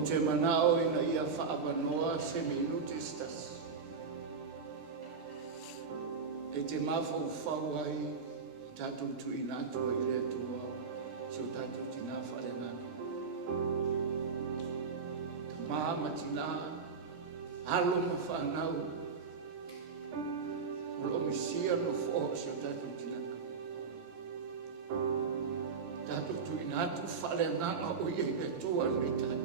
tau te manao ina ia whaapanoa se minutis tas. E te mawhau whau ai tātou tu inatua i rea tua so tātou tina whare ngana. Ta maa matina alo ma whanau o lo misia no fo so tātou tina. Tātou tu inatu whare ngana o ia i rea tua nei tai.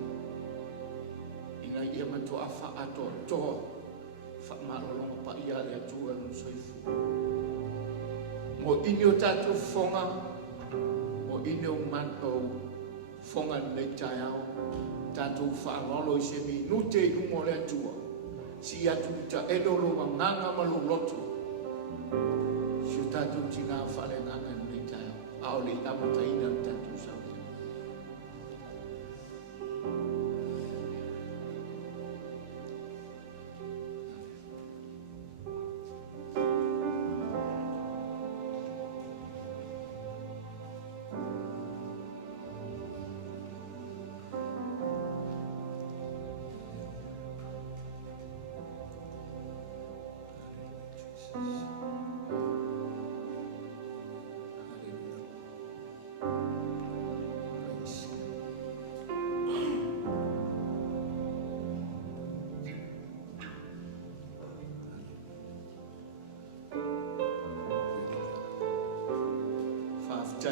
Ina ia matua wha ato toa whamarolonga pa ia rea tua no soifu. Mo ini o tātou whonga, mo ini o manto whonga nei tai au, tātou whaarolo i se mi nute i ungo rea tua, si atu ta edolo wa nganga malu lotu, si o tātou tina whare nganga nei tai au, ao le amata ina tātou sau.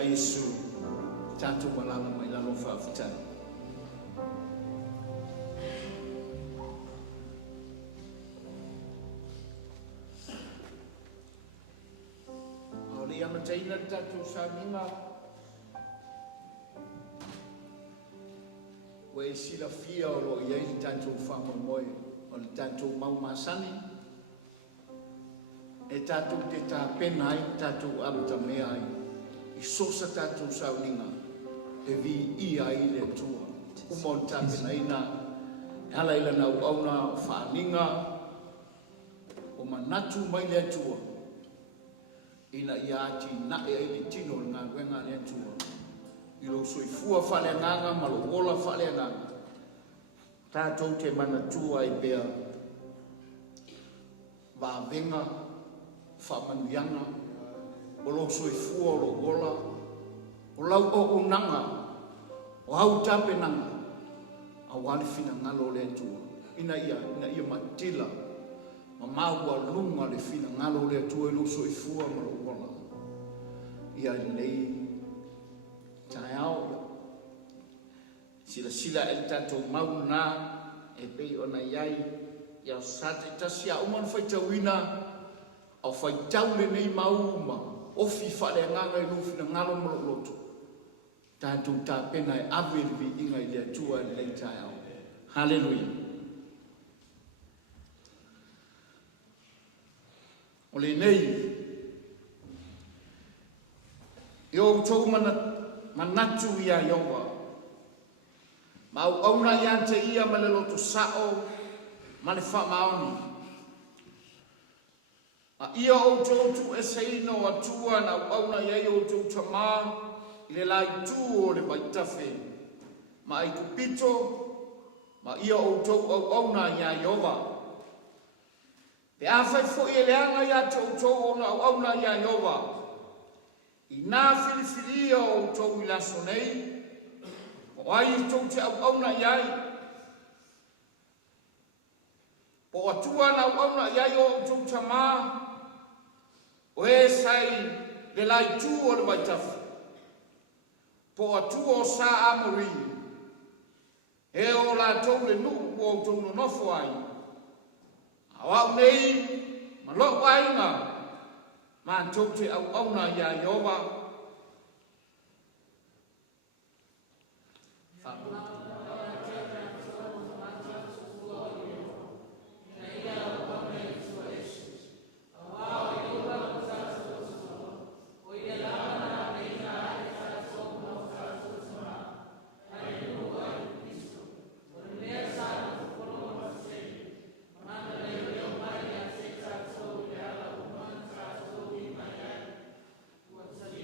Yesu tātou malanga mai lalo whaafitai. Aore ana taina tātou sa minga we sila fia o lo iei tātou whamamoe o le tātou maumasani e tātou te tā pena ai tātou amta mea ai. I sosa tātou sauninga e vi ia i le tua. Umon tāpena ina e hala ila na uauna o whaaninga o manatu mai le tua. Ina ia ati na e ili tino ngā wenga le tua. I lo soifua whale nganga, malo ola whale nganga. Tātou te manatua i bea wāwenga, whamanuianga, o lo soifua o lo gola, o lau o unanga, o hau tape nanga, a wale fina ngalo le tua. Ina ia matila, ma maua lunga le fina ngalo le tua, lo soifua o lo gola. Ia nei tae au, sila el tatou mauna, e pei ona iai, ia sate tasia uman whaitawina, au whaitau le nei mauma, ofi whare nganga i lufi na ngalo molo lotu. Tātou tā pena e awiriwi inga i lea tua e lei tai au. Hallelujah. O le nei, i o tau manatu ia iowa. Ma au auna i ante ia ma le lotu sao, ma le wha maoni. Ia o tōtu e seino atua na auna iei o tō tamā i le lai tū o le maitafe. Ma i kupito, ma ia o tō au auna ia iowa. Te awhai fo i le anga ia tō o na auna ia iowa. I nā whiriwhiria o tō i laso nei, o ai tō te au auna iai. Po atua na auna iai o tō tamā, o e sai le lai tū o le maitafu. Po atu o sa amori. E o la tau le nuku o tau no nofo ai. Awau nei, ma loko ainga, ma tau te au auna ia iowa.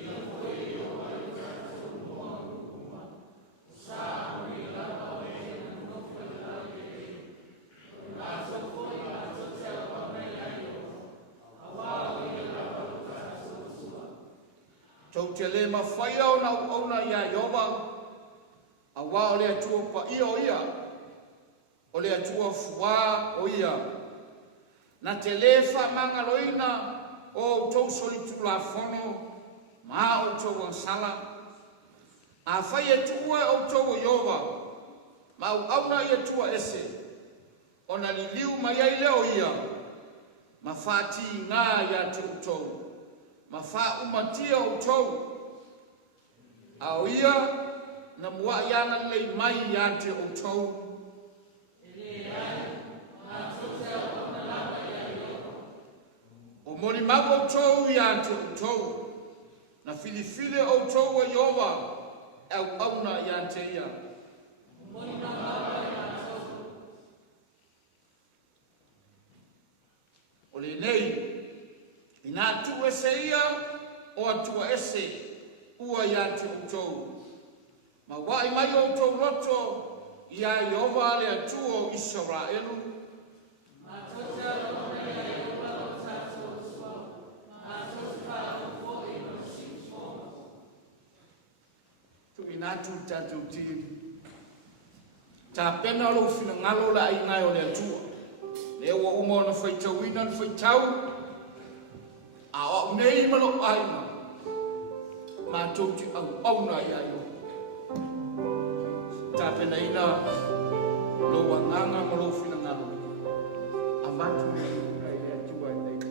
Yeah. Tau te le mawhaia o na uona ia Iowa, a wā o le atua pa ia o ia, o le atua fuā o ia. Na te le whamanga loina o tau soli tula whono, ma o tau ansala. A whai atua o tau o Iowa, ma u auna i atua ese, o na li liu mai ai leo ia, ma whāti ngā ia te utau. Ma wha umatia o tau. A o ia, na mua iana lei mai ia te o tau. O mori mau o tau ia te o tau. Na filifile o tau a Iowa, au auna ia te ia. O le nei, ina tu ese ia o atua ese ua ia te utou. Ma wai mai o tau roto ia Iowa le atua o Israelu. Tu ina tu tatu tiri. Ta pena lo fina ngalo la ai ngai o le atua. Le ua uma na whaitau ina na whaitau. A o nei malo aina, ma tauti au auna i aio. Ta pena ina, lo wanganga ma lo fina ngalo. A matu nei e atua i nei ka.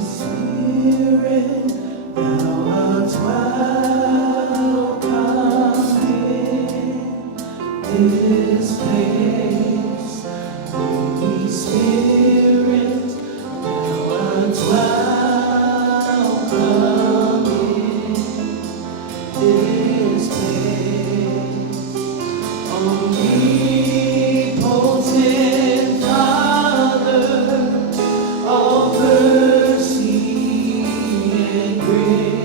Spirit, thou art welcome in this place. Holy Spirit, thou art welcome in this place. Omnipotent Father, all mercy and grace.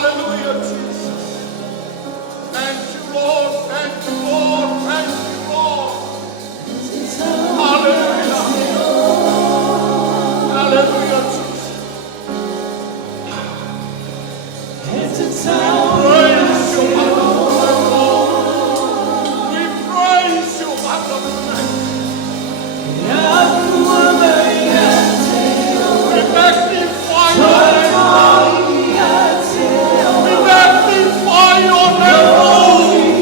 Hallelujah, Jesus. Thank you, Lord. Thank you, Lord. Thank you, Lord. Hallelujah. Hallelujah, Jesus. It's a time. Praise you, wonderful Lord. We praise you, wonderful name. We magnify your name, Lord. We magnify your name, Lord.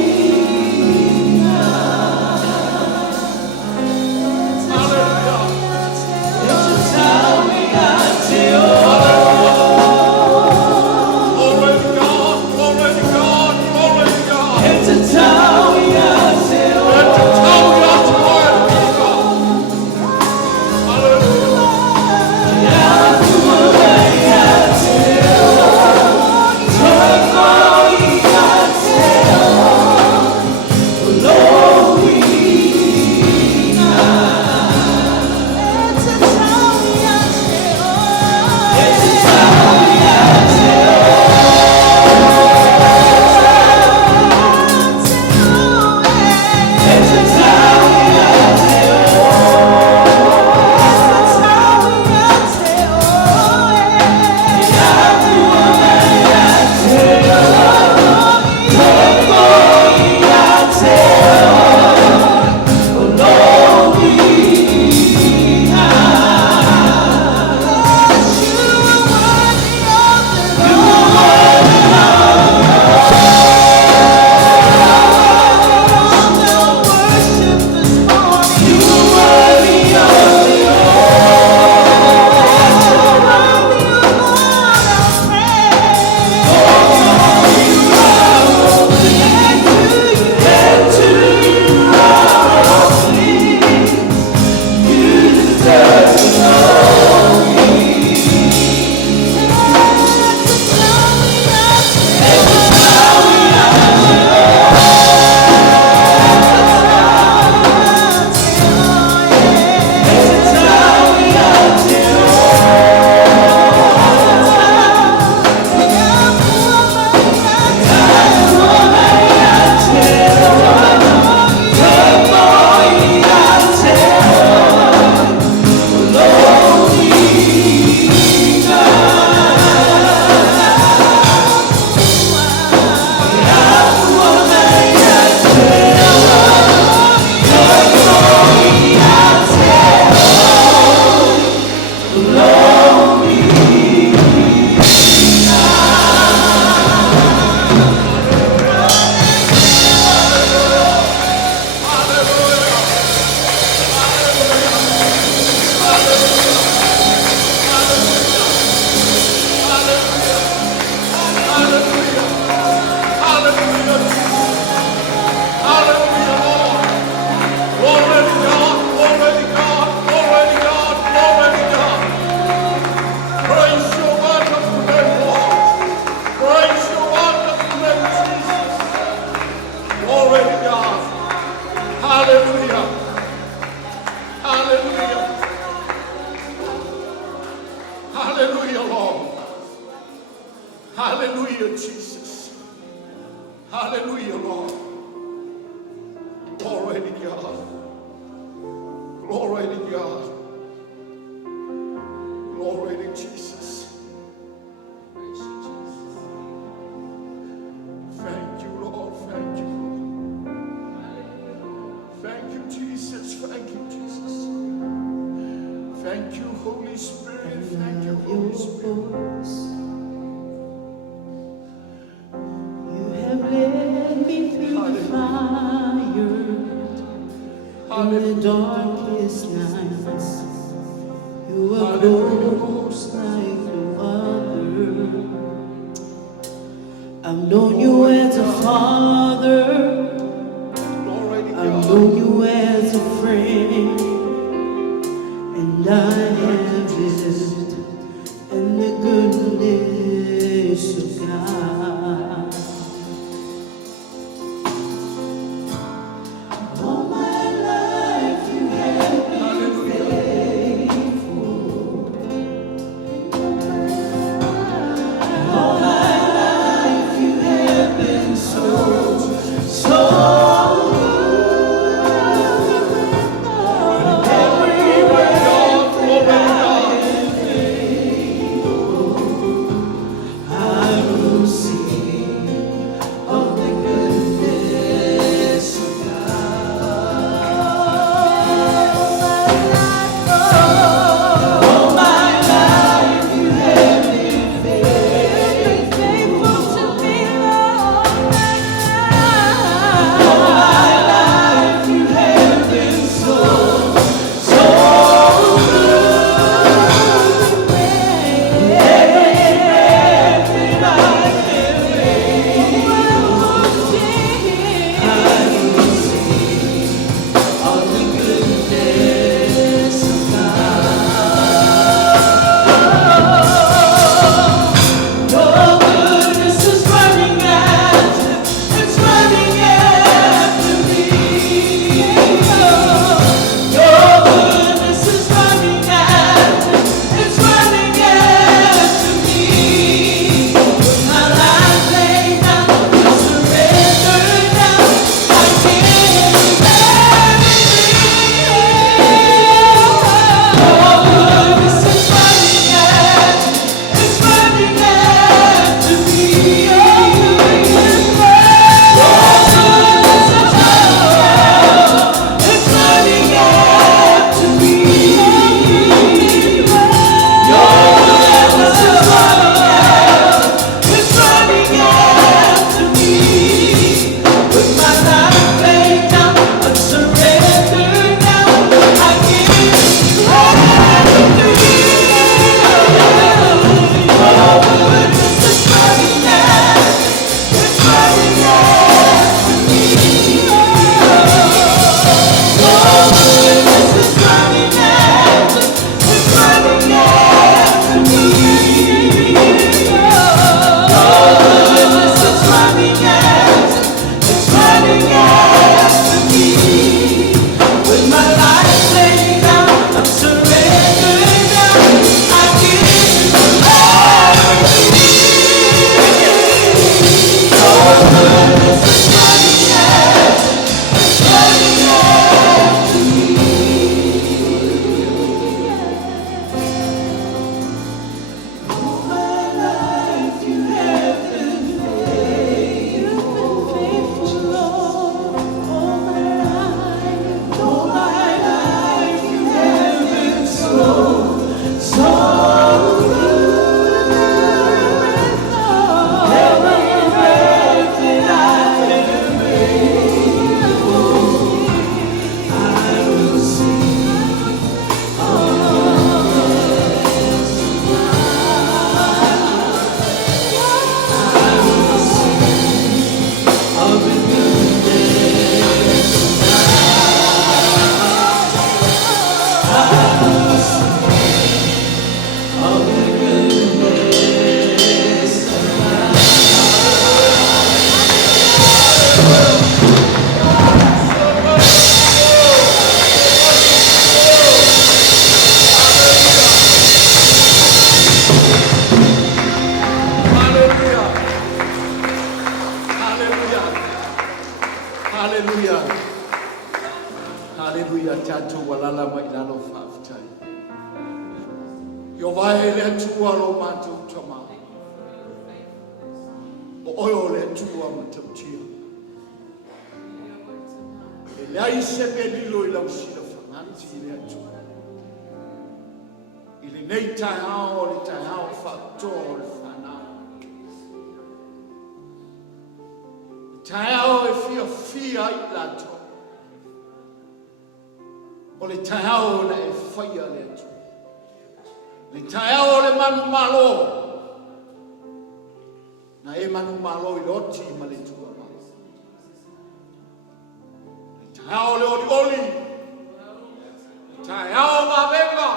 Hallelujah. Glory to God, glory to God, glory to God. Let the town yard glory to God. Hallelujah, Jesus. Hallelujah, Lord. Glory to God. Glory to God. Glory to Jesus. Thank you, Lord. Thank you, Lord. Thank you, Jesus. Thank you, Jesus. Thank you, Holy Spirit. Thank you, Holy Spirit. You have led me through the fire, in the darkest nights. You are close like no other. I've known you as a father. I've known you as a friend. And I have lived in the goodness of God. All my life you have been faithful. All my life Hallelujah, tatu walala mailalo faftai. Yo vai le tua lo matu tama. O oyo le tua matautia. Le ai sepe lilo I lau sila whanganti le tua. I le nei tai hao le tai hao whakatoa le whanau. Tai hao e fia I lato. O le taeao na e whaia le atu. Le taeao le manu malo. Na e manu malo I loti ma le tua ma. Le taeao le oli oli. Le taeao ma venga.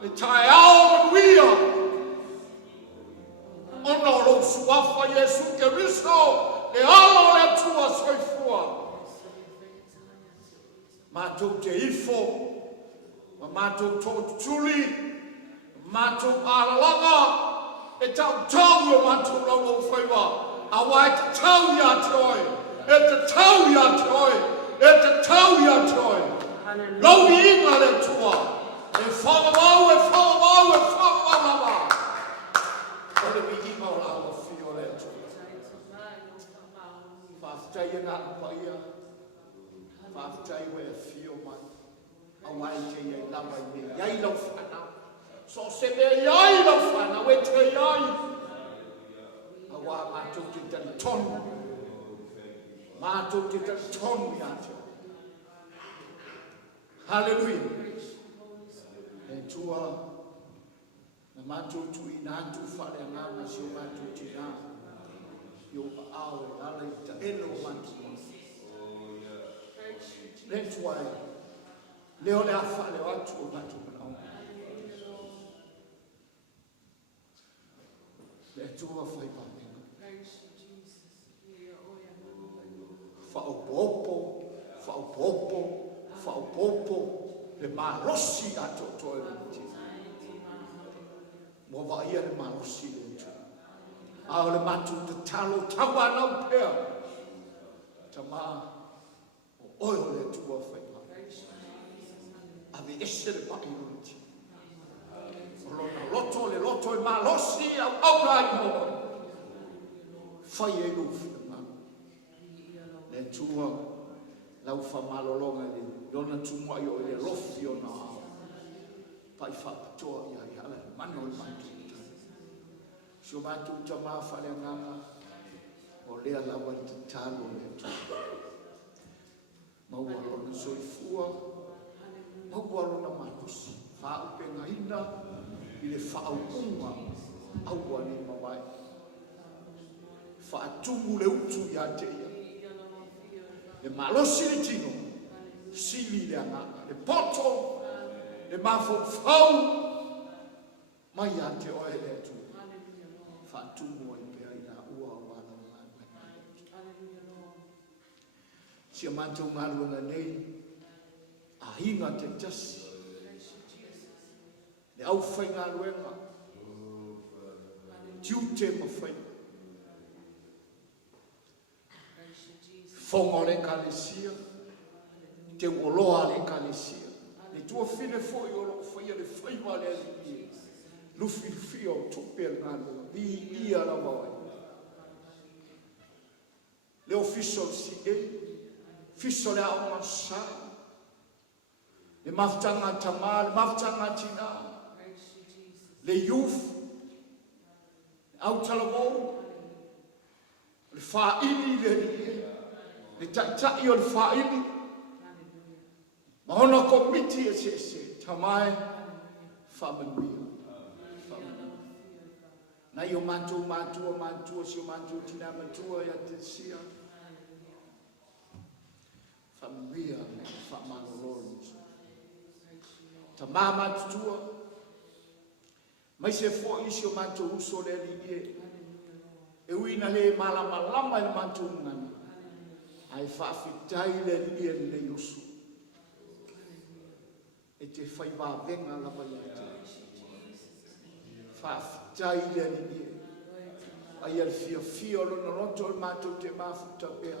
Le taeao manuia. Ono lo suafa Yesu Keristo. Le alo le tua soifua. Mātou te ifo, mātou tō tuli, mātou āralanga, e tau tau e mātou lau o whaiwa, a wai te tau ia te oi, e te tau ia te oi, e te tau ia te oi. Lau I inga le tua, e whamamau, e whamamau, e whamamama. Ore mi inga o lau o whio le tua. Whaftai e ngā paia. Whaftai we a whio mai. A wai te iei lawa I me. Iei lau whana. So se me iei lau whana. We te iei. A wā mātou te tani tonu. Mātou te tani tonu I ate. Hallelujah. E tua. Na mātou tu I nātu whare a ngā si o mātou te nā. I o pa ao e ala I ta eno mātou. That's why leo le afa le watu o matu nao. Le tua fai pāpenga. Whaopopo, le marosi ato toi mati. Mo vaia le marosi le tu. Ao le matu te talo tawa nau pea. Tama oil le tua whaipa. Ave ese le pai uruti. Loto le loto I malosi au aura I moa. Whai e lufi ma. Le tua lau whamalolonga le dona tumua I o le lofi o na au. Pai whapatoa I ai ala mano I matu. So matu tama whale nganga o lea lawa I te talo le tua. Maua lona soifua, maua lona manusi, whaupenga ina, I le whaupunga, aua ni mawai. Whaatungu le utu I ate ia. Le malosi le tino, sili le anganga, le poto, le mafo whau, mai ate oe le tu. Whaatungu o I pea ina ua wana wana. Sia mātou ngāruanga nei, a hinga te tasi. Le au whai ngāruanga, tiu te mawhai. fonga le kalesia, te oloa le kalesia. Le tua fine foi o lo foi le foi vale ali. Lu fio tupe ngalo, vi ia la vai. Le official si official le au sa. Le maftanga tamal, maftanga tina. Le youth au talabo. Le fa'ili le ta'i o le fa'ili. Mahona komiti se tamai whamanuia. Na i o mantua, si o mantua tina mantua ia te sia. Whamanuia, whamanololu. Tamā mantua, mai se fo isi o mantua uso le li e. E uina le malama i mantua ngana. Ai whaafitai le li e le uso. E te whaiva venga la vai ate. Whaafitai le li e. Ai al fia lo roto al mātou te mafuta pēr.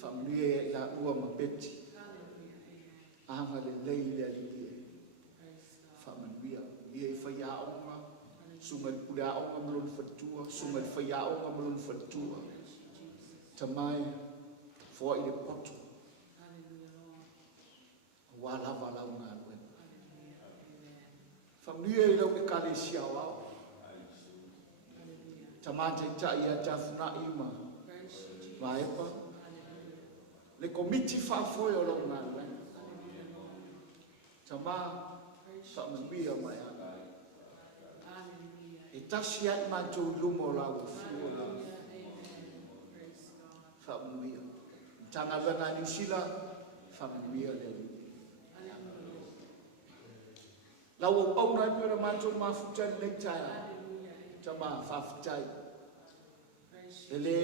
Whamrie la ua mabeti. Anga le lei le li e. Whamanuia. Ia I whaia onga. Sunga I pura onga malon fatua. Sunga I whaia onga malon fatua. Tamai. Fua I le poto. Walava lau ngā wena. Whamnuia I lau ke kale siau au. Tamate tai a tafuna ima. Maepa. Le komiti whaafoe o lau ngā wena. Tama whamanuia mai anga. E tasi ai mātou lumo lau fuo lau. Whamanuia. Tanga wenga New Zealand. Whamanuia le li. Lau o pauna I pera mātou mafutai nei taia. Tama whaafutai. Ele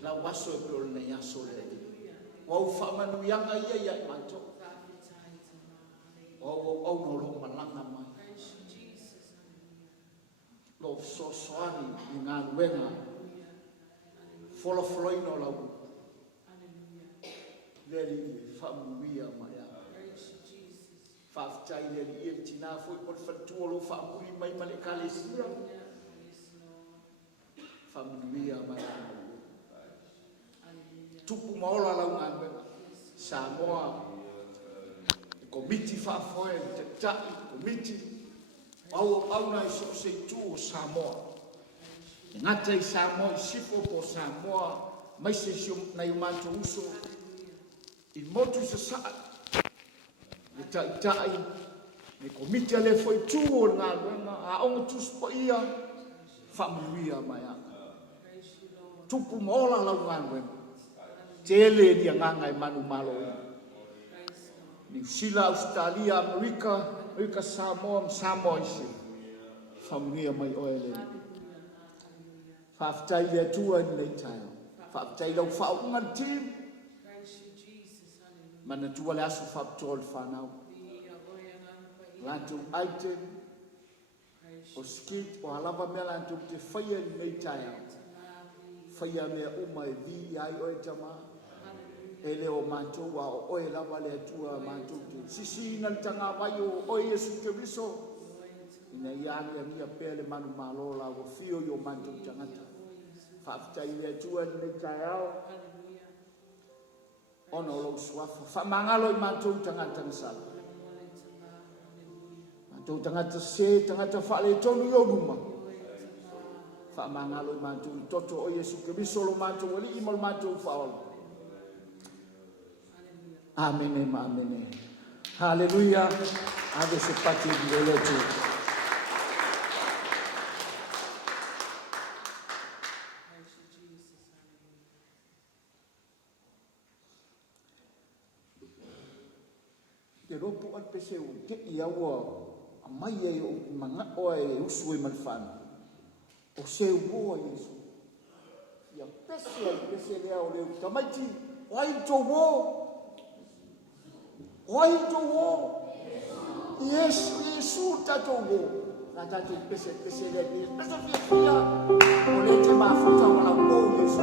lau waso E pera nei aso le li. Wau whamanuianga ia I mātou. Wau no lo malanga mai. Lo soani I ngā luenga. Folofoloino lau. Le li whamanuia mai. Whaafitai le li e tina fwoi por whatua lo whaamuri mai male kalesia. Whamanuia mai anu. Tupu maola lau ngā wenga. Samoa. Komiti whaafoe, te tai, komiti. Au na I so se tu o Samoa. Ngata I Samoa, I sifo po Samoa. Mai se sio na I manto uso. I motu se saa. Le tai, le komiti le foi tu o ngā wenga, a onga tu spo ia, whamanuia mai anga. Tupu maola lau ngā wenga. Tele ni a nganga I manu malo ia. New Zealand, Australia, Amerika, Samoa isi. Whamanuia mai oe le. Whaafitai le atua ni nei taia. Whaafitai lau whaunga tim. Mana tua le aso whaptoa le whanau. Lantou aiten, o skit, o halava mea lantou te whaia ni nei taia. Whaia mea uma e vi ai oe tama. E leo mātou a o oe lava le atua mātou te. Sisi ina tanga vai o oe Yesu te riso. Ina iane a mia pēr le manu mālola o fio I o mātou tangata. Whaafitai le atua ni nei taia au. Ono lo suafa. Whamangalo I mātou tangata nisala. Mātou tangata se, tangata whaale tonu I o ruma. Whamangalo I mātou I toto o Yesu ke riso lo mātou wali I mal mātou whaola. Amen, amen. Hallelujah. Ave se pati di eletu. Te ropo al pese o te iawa a mai e o manga o e usu e malfana. O se uoa Yesu. Ia pese lea o leo. Tamaiti, o ai to wo. Oi to wo. Yesu tato wo. Na tato pese le. Pese fia. O le te mafuta wala wo Yesu.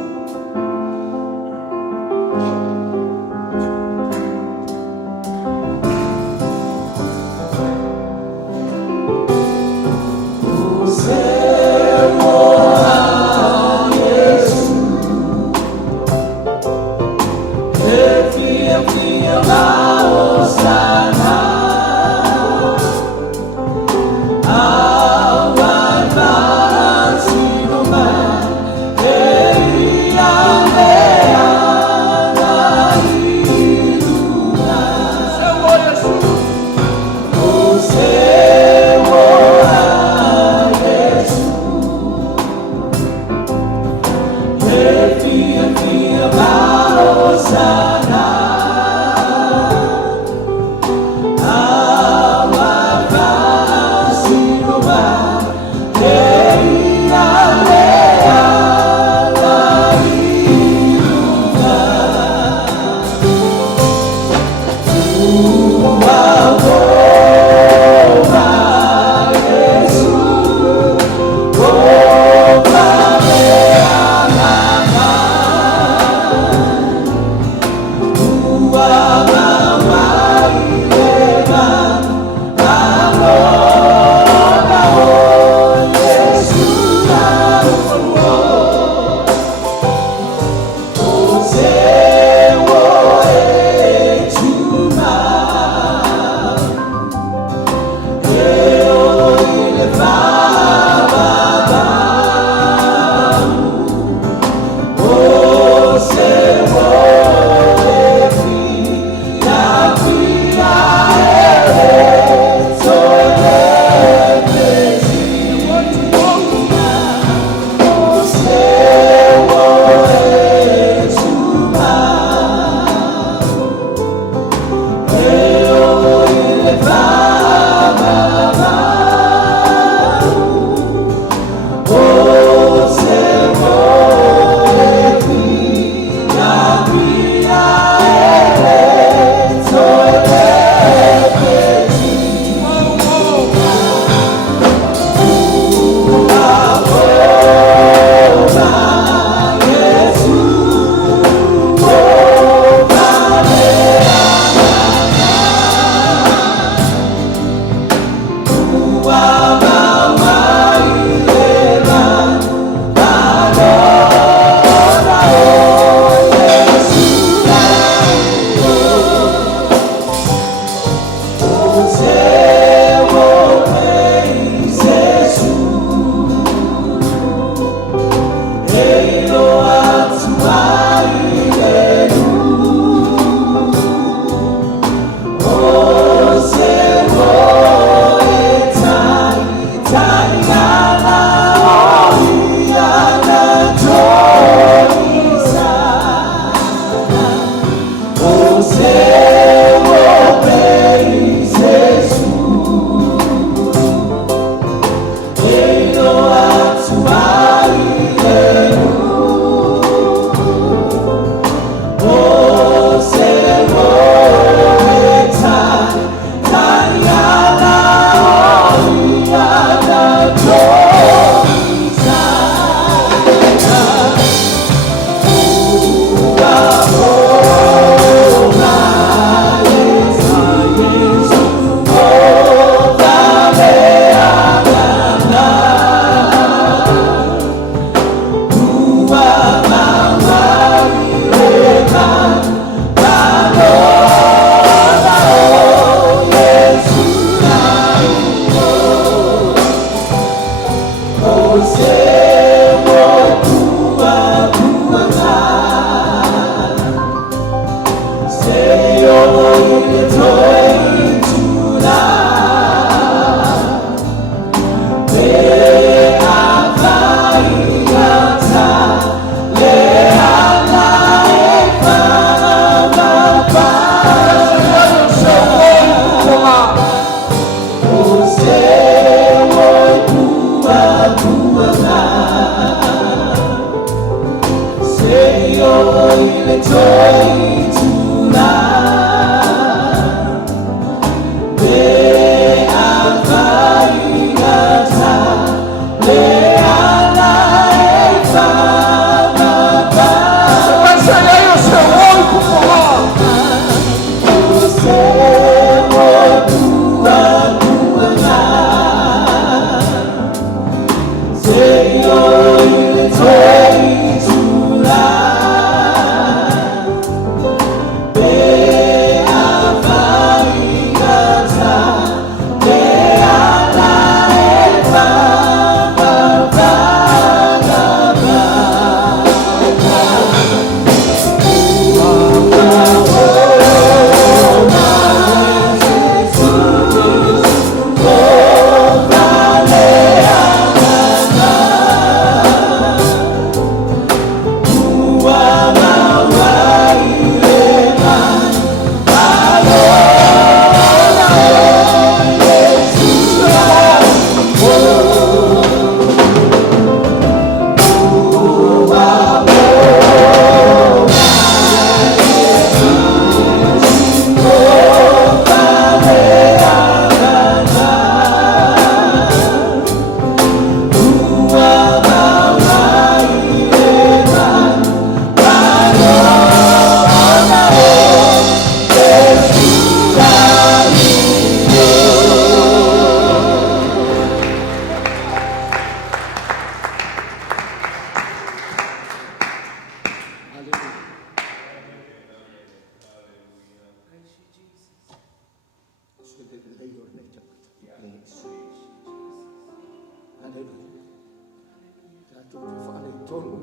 tolu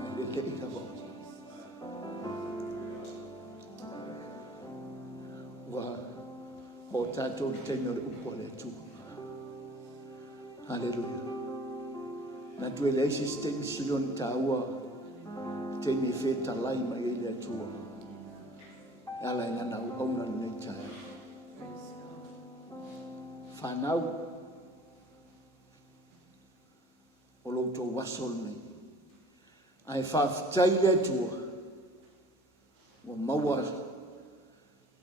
mai le te ika bo wa o tatou teno le upo le tu haleluya na due le extension taua te me feta lai mai le tu ala ngana o ona le tai fanau o lo to wasol me ai faftai le tua o maua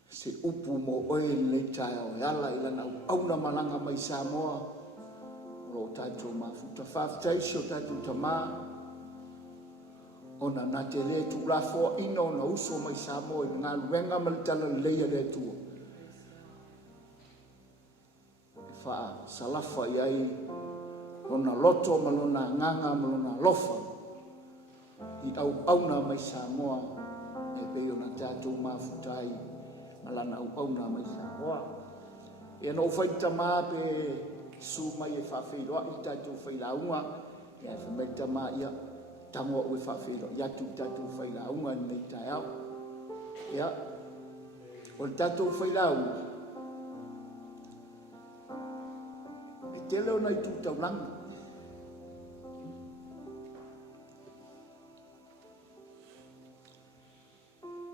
se upu mo oe le tai o ala ila na auna malanga mai Samoa lo tatu mafuta faftai so tatu tama ona na te le tu la fo ino na uso mai Samoa nga luenga maltala leia le tua fa salafa yai ona loto malona nganga malona lofa I au mai Samoa e pe ona tatu mafutai malana au mai Samoa e no fai tama pe su mai e fa filo I tatu fai launga e fa mai tama ia tango o fa filo ia tu tatu fai launga nei taiao ia o tatu fai launga te leo nei tu tau langa.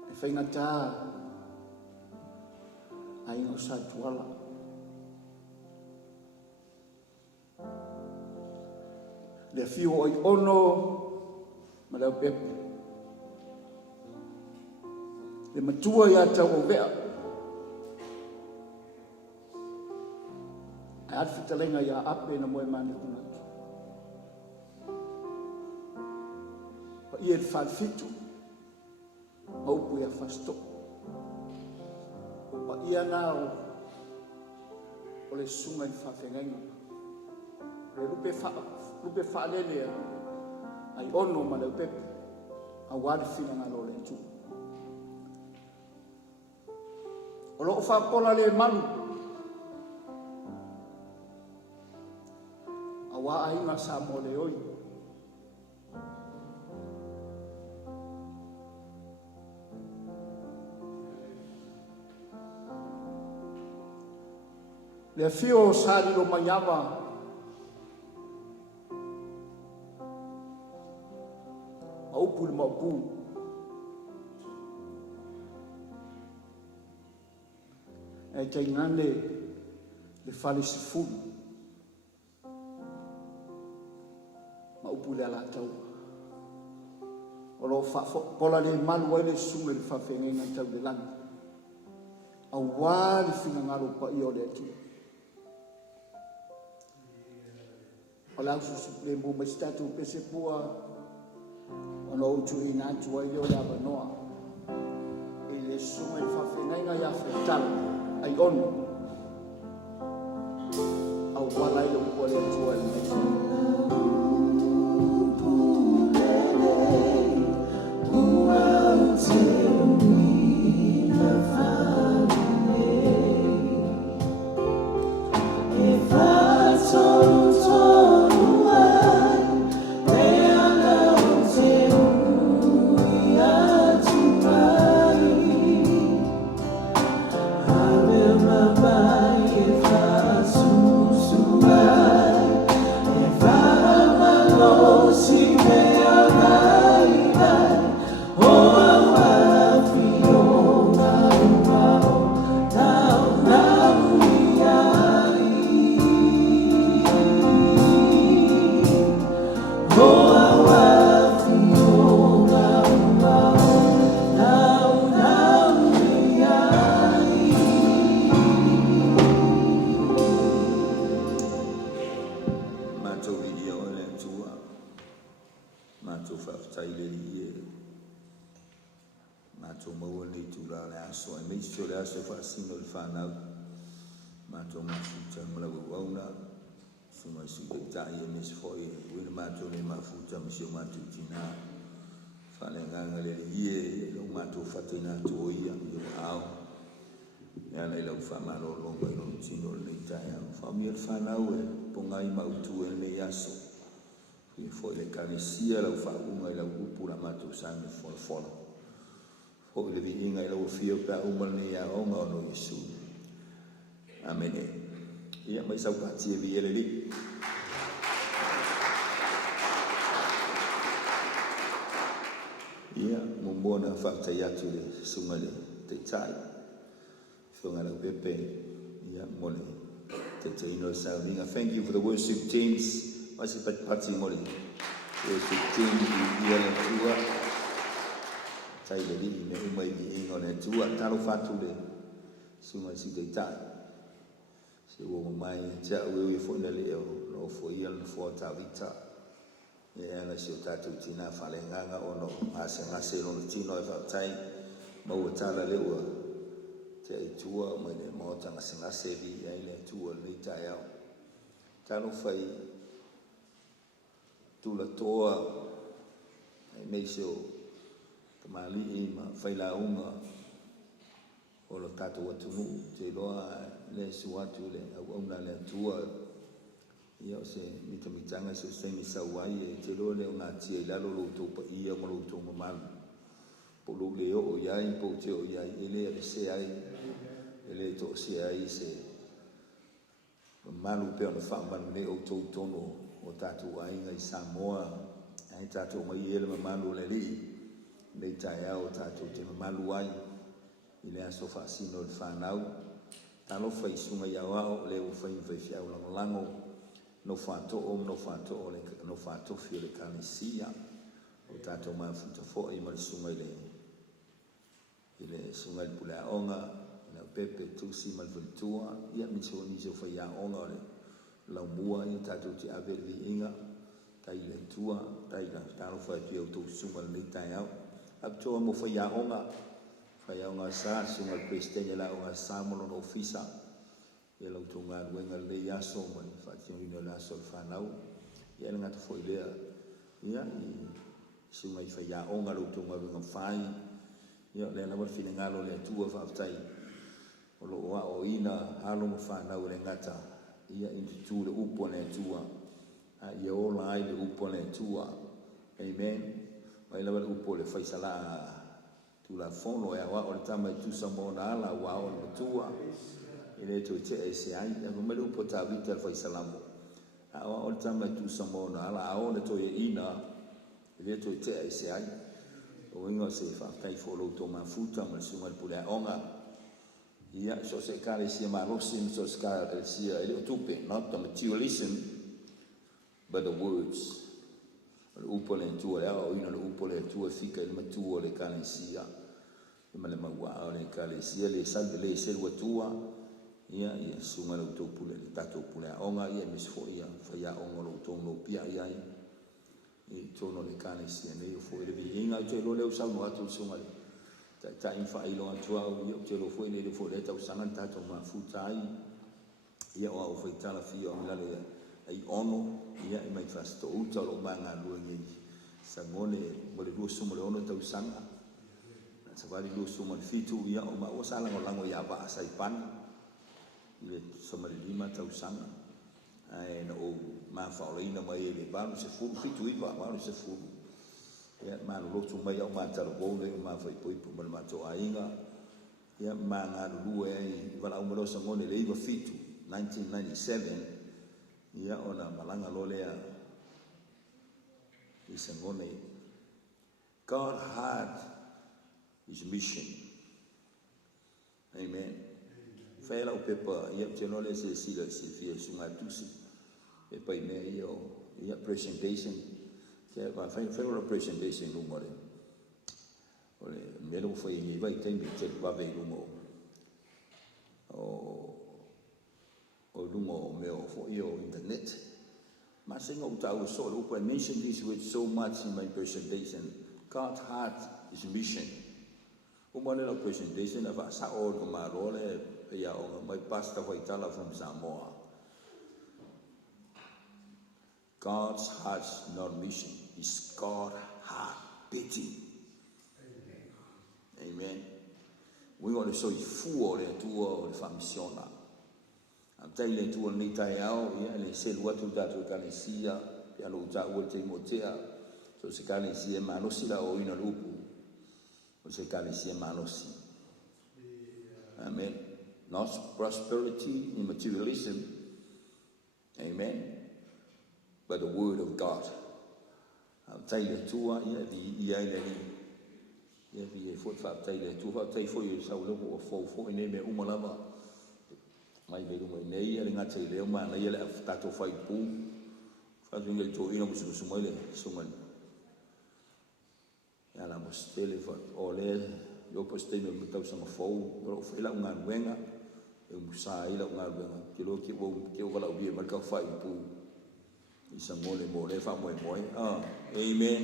E whaingata a ingo sa tuala. Le fio oi ono ma leo pepe. Le matua ia tau o vea. Ai fita lenga ia ape na moe mani kunatu. Pa ia il falfitu. Aupu ia fasto. Pa ia nao o le sunga I whawhengainga. Re rupe whaalele ai ono ma leu pepe. A wadi whina ngalo le tu. O loo whapola le manu. Wa ainga sa mo le oi le fio sari lo mayama au pul mo pu e te ngane le fale sifuni upule ala tau o lo fa pola le malu ele sunga le fa fenga tau le langa au wali fina ngalo pa io le tu o la su le mo mestatu pese pua o no tu ina tu io la banoa e le sunga le fa fenga ya fetal ai on au wala ile ko le tu le i fo le kanisia la fa unga la upura matu sang fo fo fo le vi inga la fio pa umal ni ya onga no Yesu amen ia mai sa pa ti vi ele li ia mo bona fa ta ya tu le sunga le te tai sunga la pepe ia mo le te te ino sa ringa. Thank you for the worship teams. Masih pati mo le worship team ia le tua tai le li me umai di ingo le tua talo fatu le sunga si te tai se wo mai ja we fo na le no fo ia le fo ta vita ia la si ta tu tina fa le nganga o no ase ngase no tino e fa tai ma wo tala le wa te tua mai le mo ta ngase di ia le tua le tai au talo fai tu la toa ai nei so mali i ma fai la unga o lo tato watu mu te loa le suatu le au na le tua ia se mitanga se ni sawai e te loa le nga ti la lo to pa ia mo lo to mo mal po lo le o ia i po te o ia ele se ai ele to se ai se malu pe ona fa man le o to tono o tato ai ngai Samoa ai tato mai ele malu le li le tai au tato te malu ai i le aso fa sino le whanau talo fai sunga ia wao le u fai fiau lango no whato le no whato fio le kanisia o tato ma futa fo i ma le sunga i le sunga i pula onga na pepe tusi ma le ventua ia mitso ni so fai ia onga le la mua i tato te ave li inga tai le tua tai la talo fai pio tu sunga le tai au apto mo fai ia onga fai au nga sa sunga le prestenya la o nga sa mo no ofisa e la utunga wenga le yaso mo fa tino ino la so fanau ia nga to foi lea ia i sunga i fai ia onga lo utunga wenga fai ia le na wa fina ngalo le tua fa tai o lo wa o ina halo mo fanau le ngata ia i tu le upo le tua ia o la ai le upo le tua amen mai la upo le fai sala tu la fono e wa o tama tu samo na la wa o tua ile to te se ai na mo le upo ta vita fai salamo a o tama tu samo na la o le to e ina ile to te se ai o ingo se fa kai fo lo to ma futa ma sunga pule onga ia so se kare si ma lo sim so ska si ile tupe not the materialism but the words upo le tua o ina le upo le tua fika il matua le kanisia ma le maua le kanisia le salve le sel tua ia sunga le to pule le tato pule onga ia mis fo ia fa ia onga lo to no pia ia i tono le kanisia ne fo le vinga te lo le usa no atu sunga le ta infa i lo tua io te lo fo le fo le ta usanga tato ma futai ia o fo tala fio mi la le ai ono ia mai fasto uta lo manga lu ngi sangone mo le lusu mo le ono tau sanga sa vali lusu mo fitu ia o ma o sala ngo ia ba sai pan ile so ma lima tau sanga ai no ma fa o ina mai le ba se fu fitu i ba ma se fu ia ma lo tu mai o ma ta lo go le ma fa i poi po ma to ainga ia ma nga lu e va la o mo sangone le i fitu 1997 ia ona malanga lolea isangone God had his mission amen fela o pepa ia tenole se sila se fia sunga tusi e pai me ia presentation ke va fela presentation lo more ole melo foi ni vai tem te va ve lo mo o lungo meo for your internet. Ma singa utau so lo I mentioned this with so much in my presentation. God had his mission. Umane la presentation of sa o ma role ya o my pastor Waitala from Samoa. God's heart not mission. It's God heart pity. Amen. We want to show you full le tua o fa missiona. Antai le tua ni tai au ia le sel watu tatu kanisia ya lo ta o te mo te a so se kale si e mano si la o ina lupu o se kale si e mano si amen not prosperity in materialism amen but the word of God al tai le tua ia di ia le ia vi e fo fa tai le tua tai fo i sa lo o fo ine me uma lava mai ve mo nei ia nga tai le ma na ia le tato fai pu fa zinga to ina mo su mai le su man ya la mo stele fa o le yo postei me tau sa fo ro fa ila nga wenga e mo sa ila nga wenga ki lo ki bo ki o vala bi ma ka fai pu isa mole mo le fa mo amen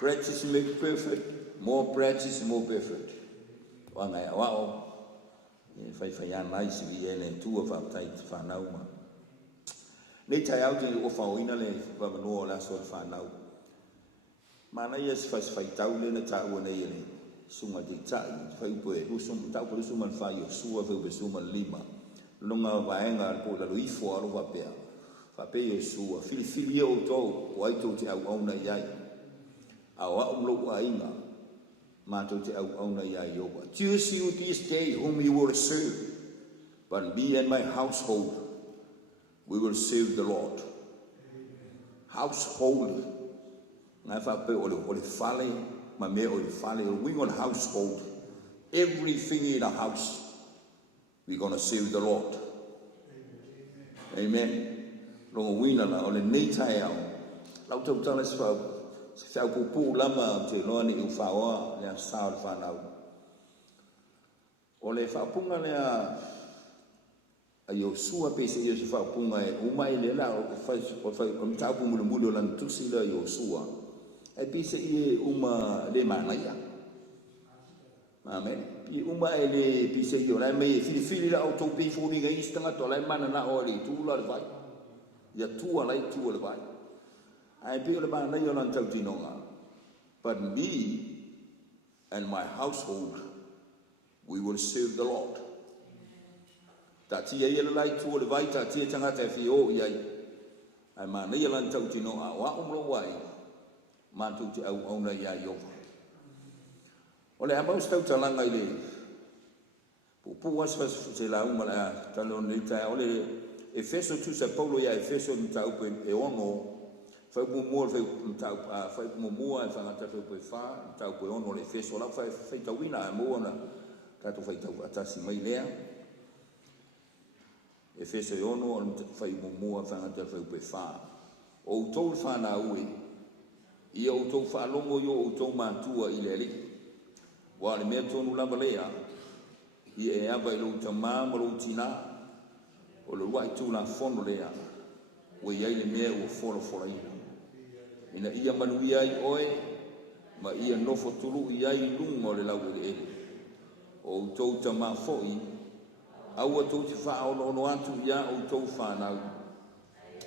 practice make perfect more practice more perfect wa ngai wa o fai ya nai si ene tu fa tai fa na uma nei tai au te o fa ina le fa no la so fa na mana yes fai tau le na tau nei ele sunga di tai fai poe u sum tau po sum man fa yo sua ve be sum lima longa vaenga po la lui fo alo va pe yo sua fili o to o ai to te au na yai a wa lo ainga Mato te au na ia Yoba. Choose you this day whom you will serve, but me and my household, we will serve the Lord. Household. Ngai fa pe ole fale, ma me ole fale, we on household. Everything in the house, we're going to serve the Lord. Amen. Longo wina na ole nei tai au. Lau tau tala se fa pupu lama te loani u faoa le sa fa na o le fa punga le a yo sua pe se yo se fa punga e o mai le la o fa kom ta pu mu mu lan tu si la yo sua e pe se e uma le mana ya amen pi uma e le pe se yo la me fili la auto pe fu ni ga istanga to la mana na o le tu la vai ya tu la tu la vai I feel about na yolan tau tinonga. But me and my household, we will serve the Lord. Ta tia ia lai tu le vai ta tia tanga te fio ia. Ai ma na yolan tau tinonga wa umro wai. Ma tu te au ona ia yo. Ole amba stau talanga ile. Pu was se la uma la talo ni ta ole Efeso tu se Paulo ia Efeso tau pe e ono fai mo fai tau fai mo e fanga tau pe fa tau pe ono le feso la fai tau wina mo na tatu fai tau atasi mai lea e feso ono fai mo fanga tau pe fa o tau fa na ui ia o tau fa longo yo o tau matua i le li wa le me tonu la balea ia e ava i lo tama mo lo tina o lo wai tu na fono lea o ia le me o fono ina ina ia manui ai oe ma ia nofo tulu ia i lungo le lau le ele o tou tama foi au tou te fa ono atu ia o tou fa na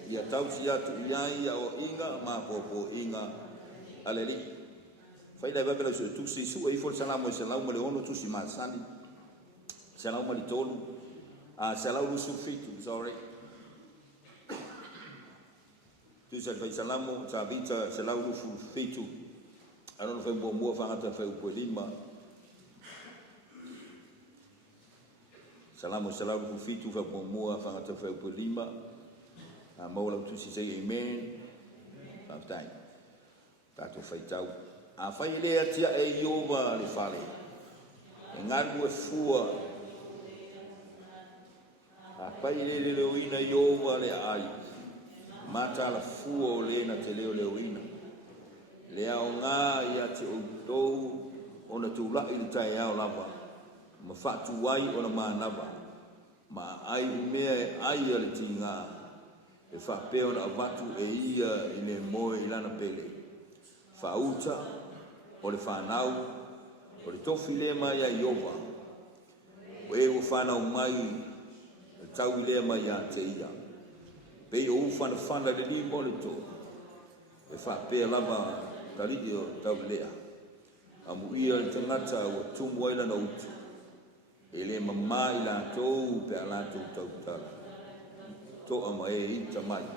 ia tau si atu ia o inga ma popo inga aleli fai la bela so tu si su e for salamo le ono tu si masani salamo li tolu a salamo su fitu sorry tu sa fai salamo sa vita se lau fu fetu ano fai mo fa ngata fai po lima salamo se lau fu fetu fa mo fa ngata fai po lima a mo la tu si say amen fa tai ta to fai tau a fai le atia e Yoba le fale ngangu e fua a fai le wina Yoba le ai mata la fuo le na te leo wina le au ngā ia te o tou ona tu la i tai au lava ma fatu wai ona ma nava ma ai mea ai ale tinga e fa pe ona vatu e ia i me moe i lana pele fa uta o le whanau o le tofi le mai a Yoba o e o whanau mai e tau le mai a te ia pe o fana le limo le to e fa pe lava tali o tau lea amu ia le tangata o tumu ai lana utu e le mamai la tou pe ala tou tau tala to ama e ita mai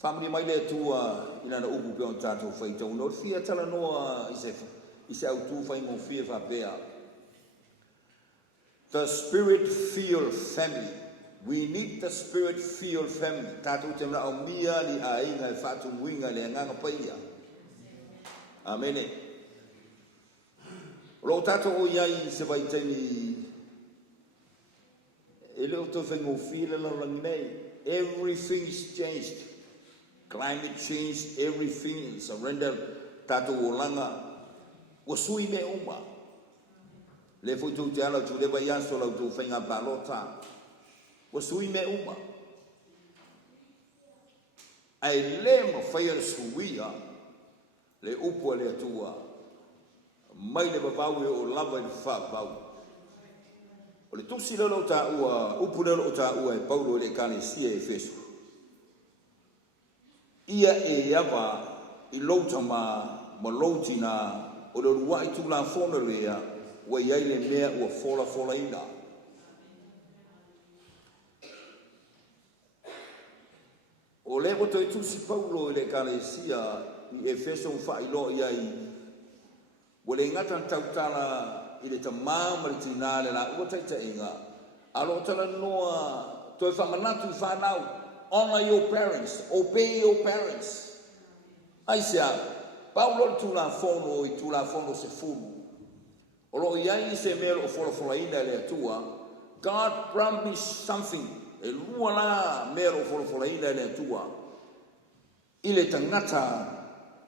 family mai le tua ina na upu pe on tato fai tau no fia tala noa ise au tu fai mo fia fa bea. The spirit-filled family. We need the spirit-filled family. Tato te mra o mia li a inga e fatu mwinga le nganga paia. Amen. Lo tato o iai se vai teni ele o to fai mo fia le langi nei. Everything's changed. Climate change, everything. Surrender tato o langa. O sui me uma. Le foi tu te ala tu le vai aso la tu fai nga balota. O sui me uma. Ai le mo fai al suia le upo le tua. Mai le bavau e o lava i fa bau. O le tusi le lo ta ua upu le lo ta ua e Paulo le kane sia e Efeso. Ia e ava I louta ma louti na o le rua I tu la fona lea wa iai le mea ua fola ina. O le wato I tusi Paulo le kalesia I Efeso fa ilo iai wa le ngata tautala I le tamama le tinale la ua taita inga alo tala noa to fa manatu fa nau. Honor your parents, obey your parents. Aisia, Paulo tu la fono se fulu. Olo iai se melo fola ina le tua. God promised something. E lua la melo fola ina le tua. Ile tangata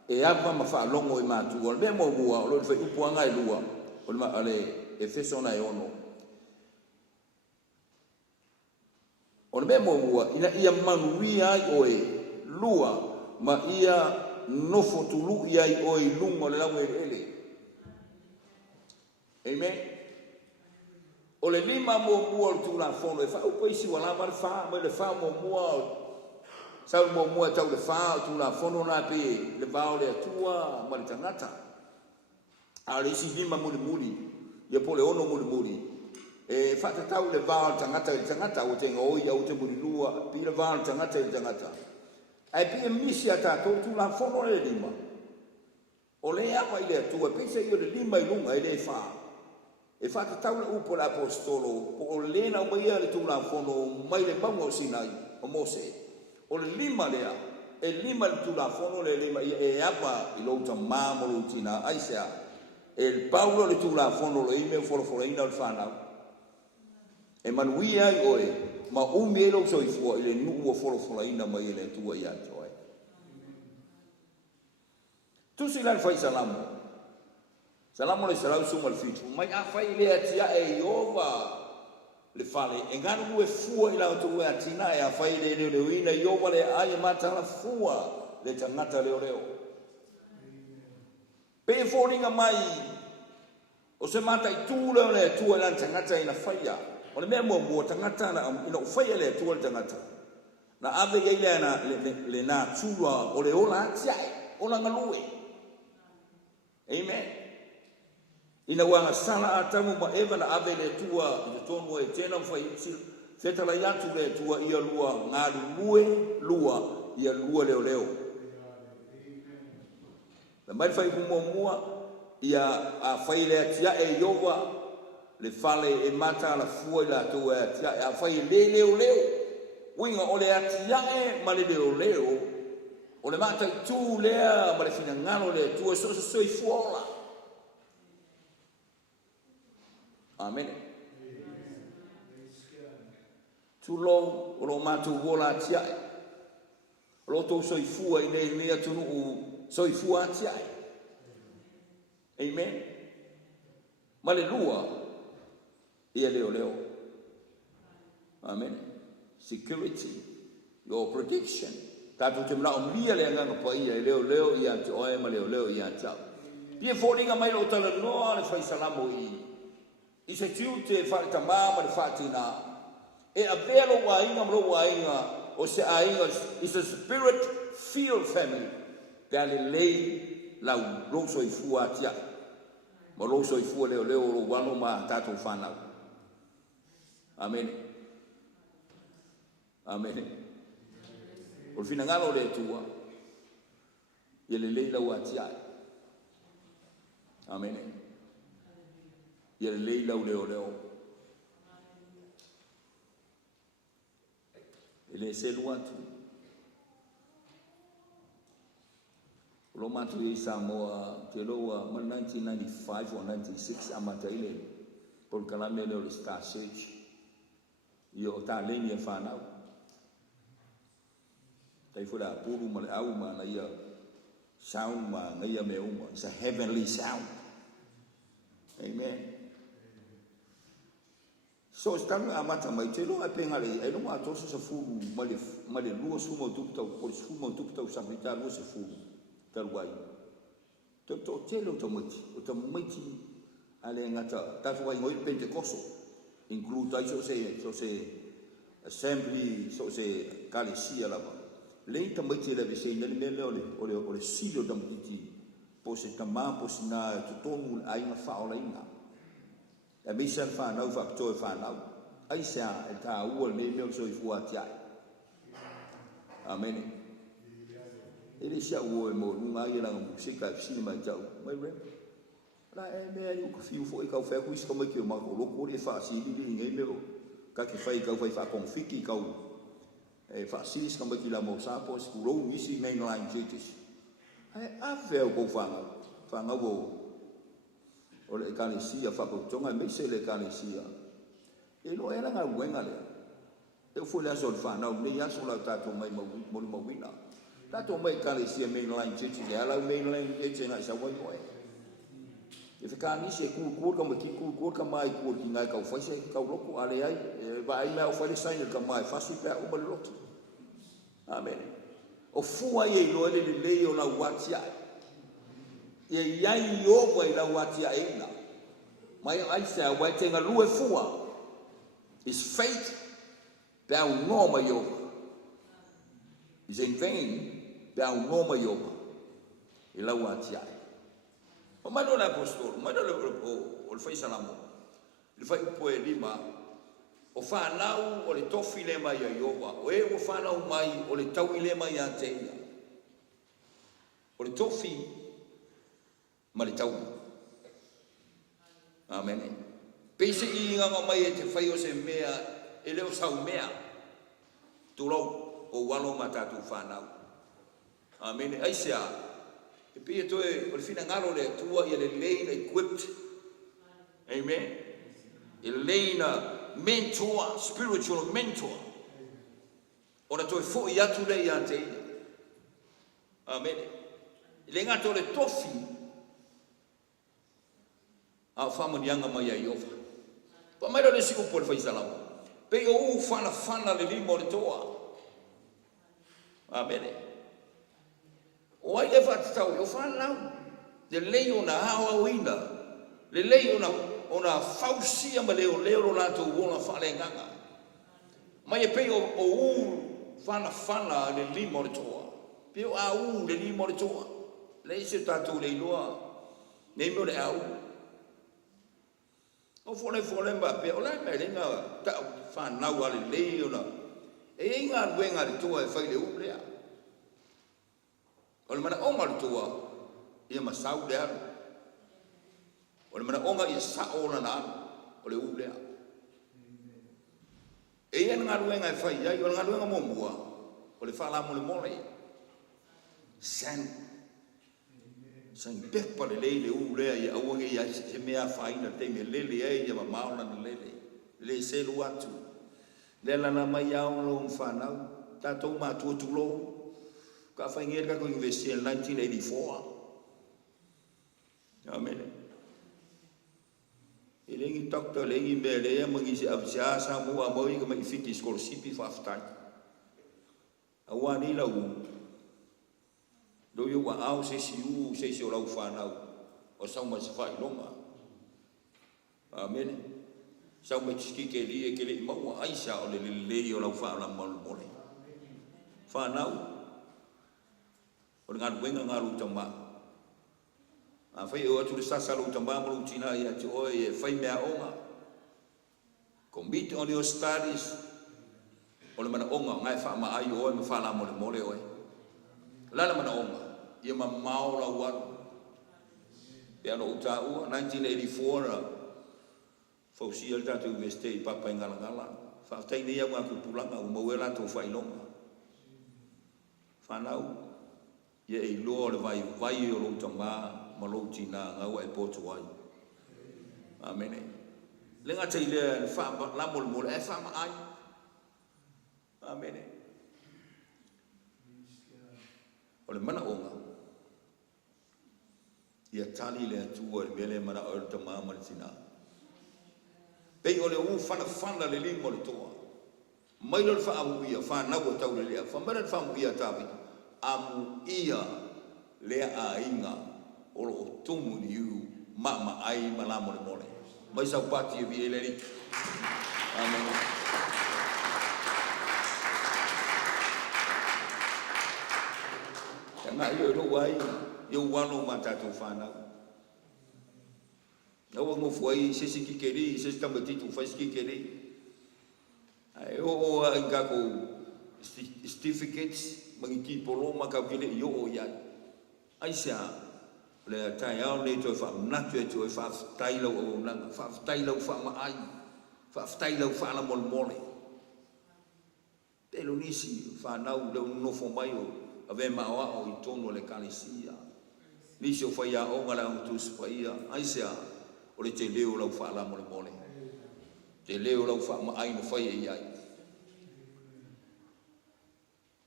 e ava ma fa longo I matua. Le mo bua lo fe upuanga I lua. O ma ale Efeso na ono. O le mea mua, ina ia manuia ai oe lua, ma ia nofo tulu ia ai oe lungo le lau ele. Amen. O le lima mua o tu la fono, e wha upa isi wala ma le wha, ma le wha mua, sau mua tau le wha, tu la fono na pe, le vao le atua, ma le tangata. A le isi lima muli, ia po le ono muli. E fata tau le vao tangata o te ngoi au te murilua pi le vao tangata ai pi misi ata tu la fono le lima o le apa I le atua pese io le lima I lunga I le fa e fata tau le upo la apostolo o le na mai le tu la fono mai le bango Sinai o Mose o le lima lea e lima le tu la fono le lima e apa I lo tamamo lo tina aisea e Paulo le tu la fono le ime fola ina le fanau e manuia ai oe, ma umi e lau soifua I le nuu fola ina mai e le tua I ato ai. Tusi lan fai salamo. Salamo le salau suma le fitu. Mai a fai le atia e Iova le fale. E nganu ue fua I lau tu ue atina e a fai le ina Iova le aia mata la fua le tangata leo. Pe foringa mai o se mata I tu leo le tua lan tangata ina faia. O le mea mua tangata na ina ufaya le atua le tangata. Na ave iei le na tūra o le ola atiai, ola ngalue. Amen. Ina wanga sala atamu ma eva na ave le atua, I te tonu e tēnā mwhai sil, whetala I atu le atua ia lua ngāru lua, ia lua leo. Na mai whai mua, ia a whai le atia e Iova, le fale e mata la fua I la tua e atia e a whai leo. Winga o le atia e ma le leo. O le mata I tū lea ma le fina ngano le tua so I fuola. Amen. Tu lo o lo matu wola atia e. Lo to so I fua I le tunu u so I fua atia e. Amen. Ma le lua ia leo. Amen. Security, your protection. Tatu te mnao mlia le nganga pa ia leo ia te oe ma leo ia tau. Pia fōringa mai lo tala noa le whai salamo I se tiu te whai tamama le whātina. E a velo wa inga mro wa inga o se a inga is a spirit-filled family. Pea le lei lau roso I fua atia. Ma roso I fua leo lo wano ma tatou whanau. Amen. O fina ngalo le tua. Ia le leila ua tiai. Amen. Ia le leila u leo leo. Ele se lua tu. Lo matu i Samoa te loa ma 1995 or 96 amata ile. Por kalame le Star Search. Io ta leni e whanau. Tai fura puru ma le au ma na ia sound ma na ia me uma. It's a heavenly sound. Amen. So stanga amata mai te loa penga le e lunga toso sa furu ma le lua sumo tuptau por sumo tuptau sa vita lua se furu. Taruai. To telo to mati ale ngata tafu ai ngoi Pentecosto include ai so se assembly so se kalesia lava le ta mati le se ne le ole silo da miti po se tama po sina to tonu ai na fa ola ina e mi se fa na fa to fa na ai sa e ta u le me so i fu atia amen ele sia o mo nunga ia na musika cinema jau mai re la e me ni ku fiu fo i ka fa ku is ko mai ki ma ko lo ko le fa si ni ni ngai me ka ki fa i ka fa konfiki ka e fa si is ko mai ki la mo sa po ku ro ni si ngai line jitis ai a ve ko fa nga wo o le ka ni sia fa ko tonga me se le ka ni sia e lo era nga wenga le e fu le so fa na ni ya so la ta to mai mo wina tato mai kale sia mainline church le ala mainline church na sa wai oi e fika ni se ku ka maki ku ka mai ku ki ngai ka fa se ka roku ale ai ba ai na o fa le sign ka mai fa su pe o ba loki amen o fu ai lo le o na watia e yai yo vai la watia ina mai ai sa wai tenga lu e fua is faith down normal yo is in vain da un nome yoga e la watia o ma non apostolo ma non o fai salamo il fai poi lima o fa nau o le tofi le mai yoga o e o fa nau mai o le tau le mai a te o le tofi ma le tau amen pese i nga mai e te fai o se mea e le o sau mea tu lo o walo matatu fa nau amen aisia e pia toe o le fina ngalo le tua i le leina equipped amen i le leina mentor spiritual mentor o na toe fo i atu le i ate amen i le ngato le tofi a whamanianga mai a iofa pa mai le siku po le whaisalama pe o fana le limo le toa amen o ai e fatau o fa lau de leo na hawa wina le leo na ona fausia ma leo na to wona fa le nganga mai e pe o fana le limo le toa pe o a le limo le toa le se tatu le loa nei mo le au o fole mba pe o la me le nga ta fa na wa le leo na e nga wenga le toa e fa le u le o le mana onga le tua ia masau le alu o le mana onga ia sao na na o le ulea e ia nga luenga e fai ai o nga luenga momua o le fala mo le mole san pepa le ulea ia awange ia se mea faina te me lele ai ia mauna na le se lu atu le lana mai au lo mfanau tatou matua tulo ka faingia ka ko investi in 1984 amen ilengi doctor lengi mele ya mangisi absia sa mo amoi ka mai fiti scholarship fa aftai awani la u do yo wa au se si o la fa na o sa mo se fa longa amen sa mo tski ke li mo aisha o le o la fa la mo le fa na o ngā wenga ngā rutama a fai o atu le sasa rutama mo rutina ia te oe e fai mea onga commit on your studies o o le mana onga ngai wha ma ai oe ma whala mole mole oe. Lala mana onga, ia ma maola waru. Pea no uta ua, 1984 ra, fausia le tatu veste i papa i ngala ngala. Whaftai ni au ngā kupulanga, u mauela tō whailonga. Whanau, ia e loa le vai o louta mā, ma louti nā ngau e poto ai. Amen. Le ngata i le wha la mole mole, e wha ma ai. Amen. O le mana onga, ia tali le atua le mele mana o le tamā ma le tina. Pei o le u whana le limo le toa. Mai lo le wha ia, whanau o tau le lea. Whamara le wha ia tāpi. Amu ia lea a inga o lo o tumu ni u ma ai ma la mole mole. Mai sau pati e vi e leri. Amen. Nga yo lo wai, yo wano ma tātou whanau. Nawa ngofu ai se siki keri, se tambatitu fai siki keri. Ai o ai kako certificates mangiki polo maka vile yo o ya. Ai sia le tai au le to fa natu e to fa tailo o nanga fa tailo fa ma ai. Fa tailo fa la mol mole. Pelo nisi fa nau le no fo mai o ave ma o i tono le kalisia. Nisi o fa ya o ngala o tu spa ia. Ai sia o le te leo lau wha ala mole mole. Te leo lau wha ma aina whai e iai.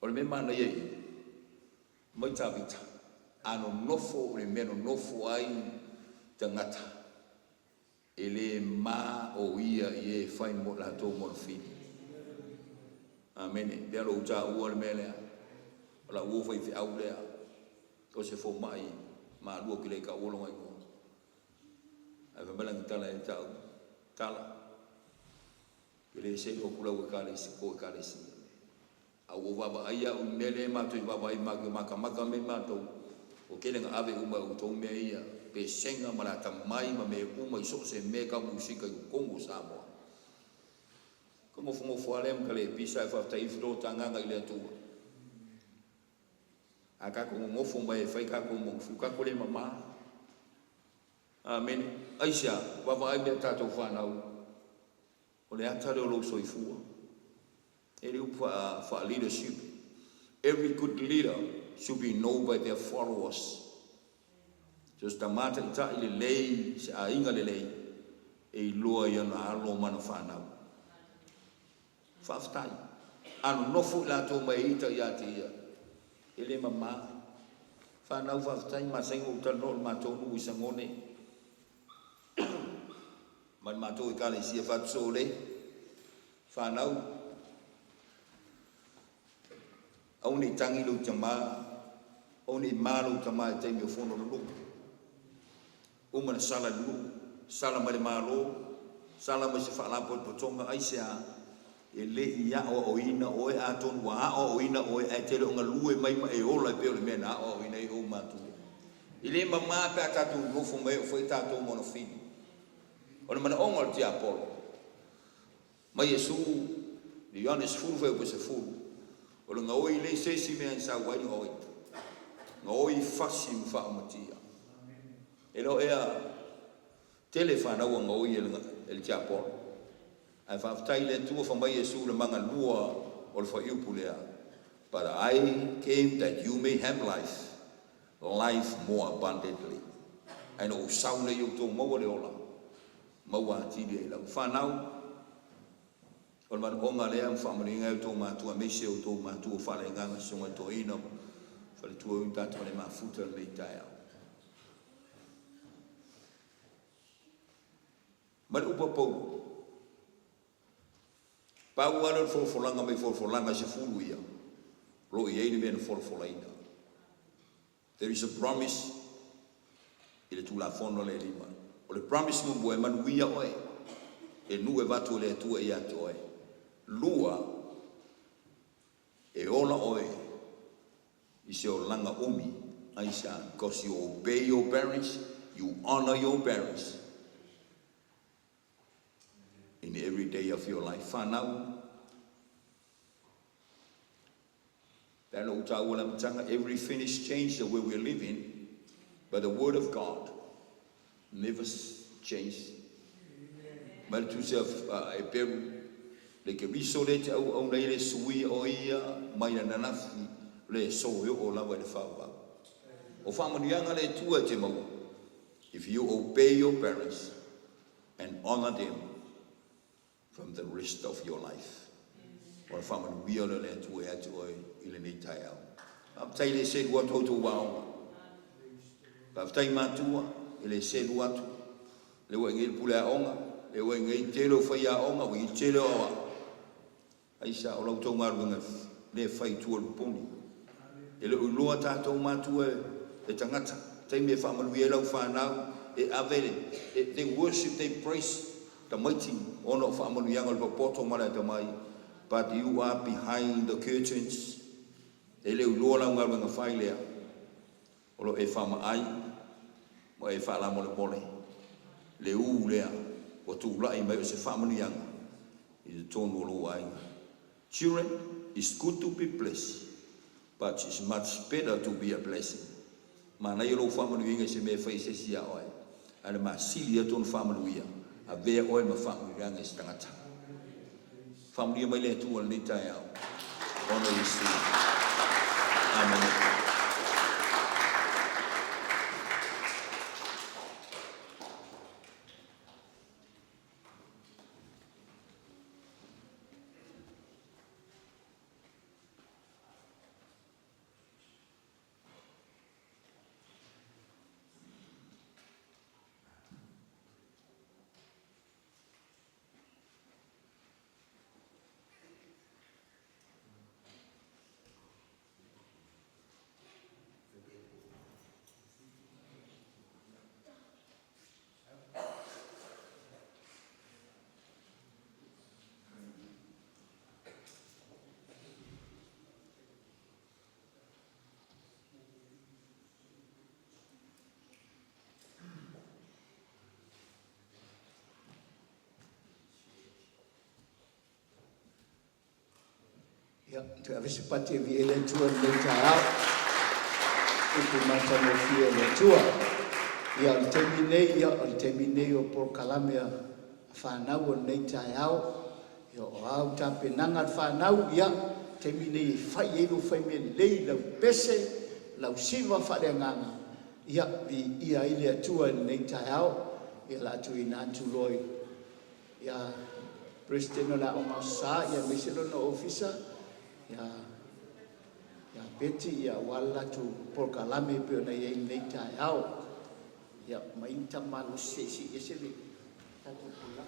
O le me mana iei, mai tāwita, ano nofo o le meno nofo ai te ngata. E le mā o ia i e whai mo la tō mo fini. Amen. Pea lo uta ua le melea. O la ua whai whi au lea. O se fo mai, ma lua ki le ka uolonga i mua. Ai whamelang tala e tau, tala. Kile se o kula ua kare si, ko kare si. Au o waba aia u mele mātou i waba ai maka me mātou. O kelenga ave uma u tau mea ia, pe senga marata mai ma me uma i so se me ka musika i Kongo Samoa. Komo fungo fualem kale pisa e whafta i whiro tanganga i le atua. A kako ngofo mai e whai kako mongfu, kako le mama. Amen. Aisha, wawa ai mea tātou whanau. O le atare o lo soifua. E le upa leadership. Every good leader should be known by their followers. Just a mata i ta i le lei, se a inga le lei. E loa i ana alo mana whanau. Whaftai. Ano nofu i lato mai ita i ate ia. E le mama. Whanau whaftai, ma sengo utanol ma tonu i sangone. Man matou i kale sia fatu sole, whanau. Au ni tangi lau tama, au ni malu tama e teimi o fono lulu. Umana sala lulu, sala mare malo, sala ma se whaalapo potonga aisea, e le ia o ina o e aton wa o ina o e tele o ngā lue mai ma e ola e peo le mea na o ina e o matu. I le mama pe a tatu nofo mai o fai tatu mono fini. O le mana onga te Apollo. Mai Yesu, ni Ioannes furu fai upe se furu. O le ngaoi le sesi mea in sa wai ngoi. Ngaoi fasi mwha amatia. E lo ea telefana ua ngaoi el te Apollo. Ai whaftai le tua wha mai Yesu le manga lua o le whai upu lea. But I came that you may have life more abundantly. Ai no saune i uto maua le ola. Maua tiri e lau whanau. O man onga lea mwhamaringa o tō mātua mese o tō mātua whare nganga songa tō ina. Whare tua un tātua le mafuta le tai au. Mare upa pou. Pau ana folfolanga mai folfolanga se fulu ia. Lo i eini mena folfolaina. There is a promise. Ile tu la fono le lima. O le promise mo boe manuia oe. E nu e vatu le atua i atu oe. Lua e ola oe i se o langa umi aisa. Because you obey your parents, you honor your parents in every day of your life. Whanau Every finish changed the way we're living, but the Word of God never changed. But to self, a peru, like a resolate on the sui or my nanafi, le so you all over the father. O family young le two at him. If you obey your parents and honor them from the rest of your life, or family we are le two at ilinitaya. After they said what to wow. After matua, ele said what le wangil pula onga. E wai ngai telo fai a onga wi telo awa ai sa o lau tau ngaru nga le fai tua luponi e le uloa tātou mātua e tangata tai me whamalu e lau whanau e avele they worship, they praise the mighty ono whamalu ianga le poto mara te mai, but you are behind the curtains e le uloa lau ngaru nga whai lea o lo e whama ai mo e whala mo le mole le u lea o tu lai mai o se family young is tonu lo ai. Children, it's good to be blessed, but it's much better to be a blessing. Mana i lo family young se me fai se sia oi. Ana ma silia ton family young. A ve oi ma family young is tangata. Family mai le tu ni tai au. Ono Yesu. Amen. Ya, te avisi pati vi ele tua le tau. Uku mata no fia le tua. Ya, o terminei o por kalamia whanau o nei tau. Ya, o au tape nangat whanau, ya, terminei whai elu whai me lei lau pese, lau siwa whare nganga. Ya, vi ia ile atua nei tau, ya la atu ina atu loi. Ya, President na o masa, ya meselo na ofisa, ya beti ya wala tu por kalame pe na ye neita yao ya mainta malu sesi esele tatu pula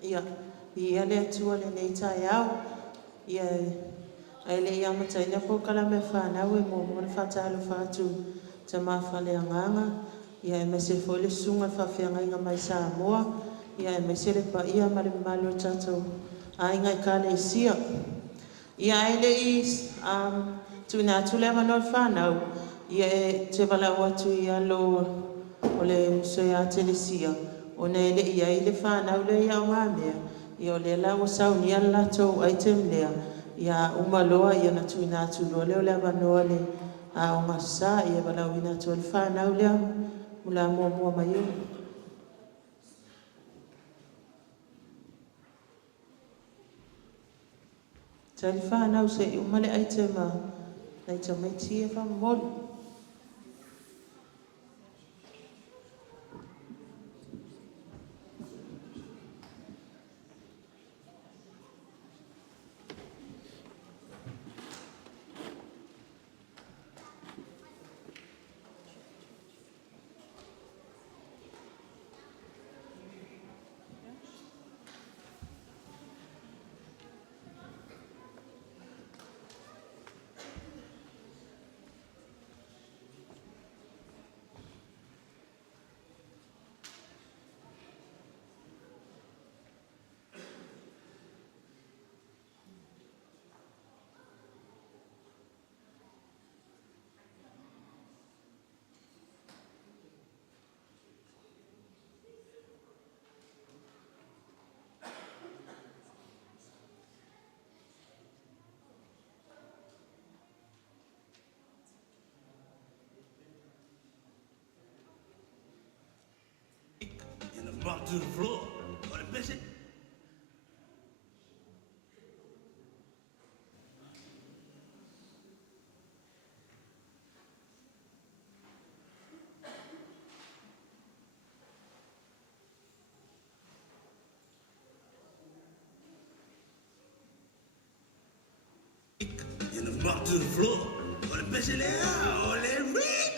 Ia, ia le atua le nei tai au. Ia, ai le ia matai na po kala me whanau e mo mo whatalo whatu te mawhale anganga. Ia e me se fole sunga whawhianga inga mai Samoa. Ia e me se le pa ia male malo tatou a inga i kale isia. Ia e le i tuna atu le manol whanau. Ia e te wala watu i alo o le muso ia telesia. O ne le ia i le whanau le ia o ngā mea. Ia o le lau o sau ni ala tau item lea. Ia umaloa ia na tui nā tu loa leo le avanoa le a o ngā sa ia walau i nā tu le whanau lea. Mula mua mai o. Ta le whanau se i umale item a na i tamai tia whamolu. drop to the floor. What a bitch. And the drop to the floor. What a bitch. All that remix.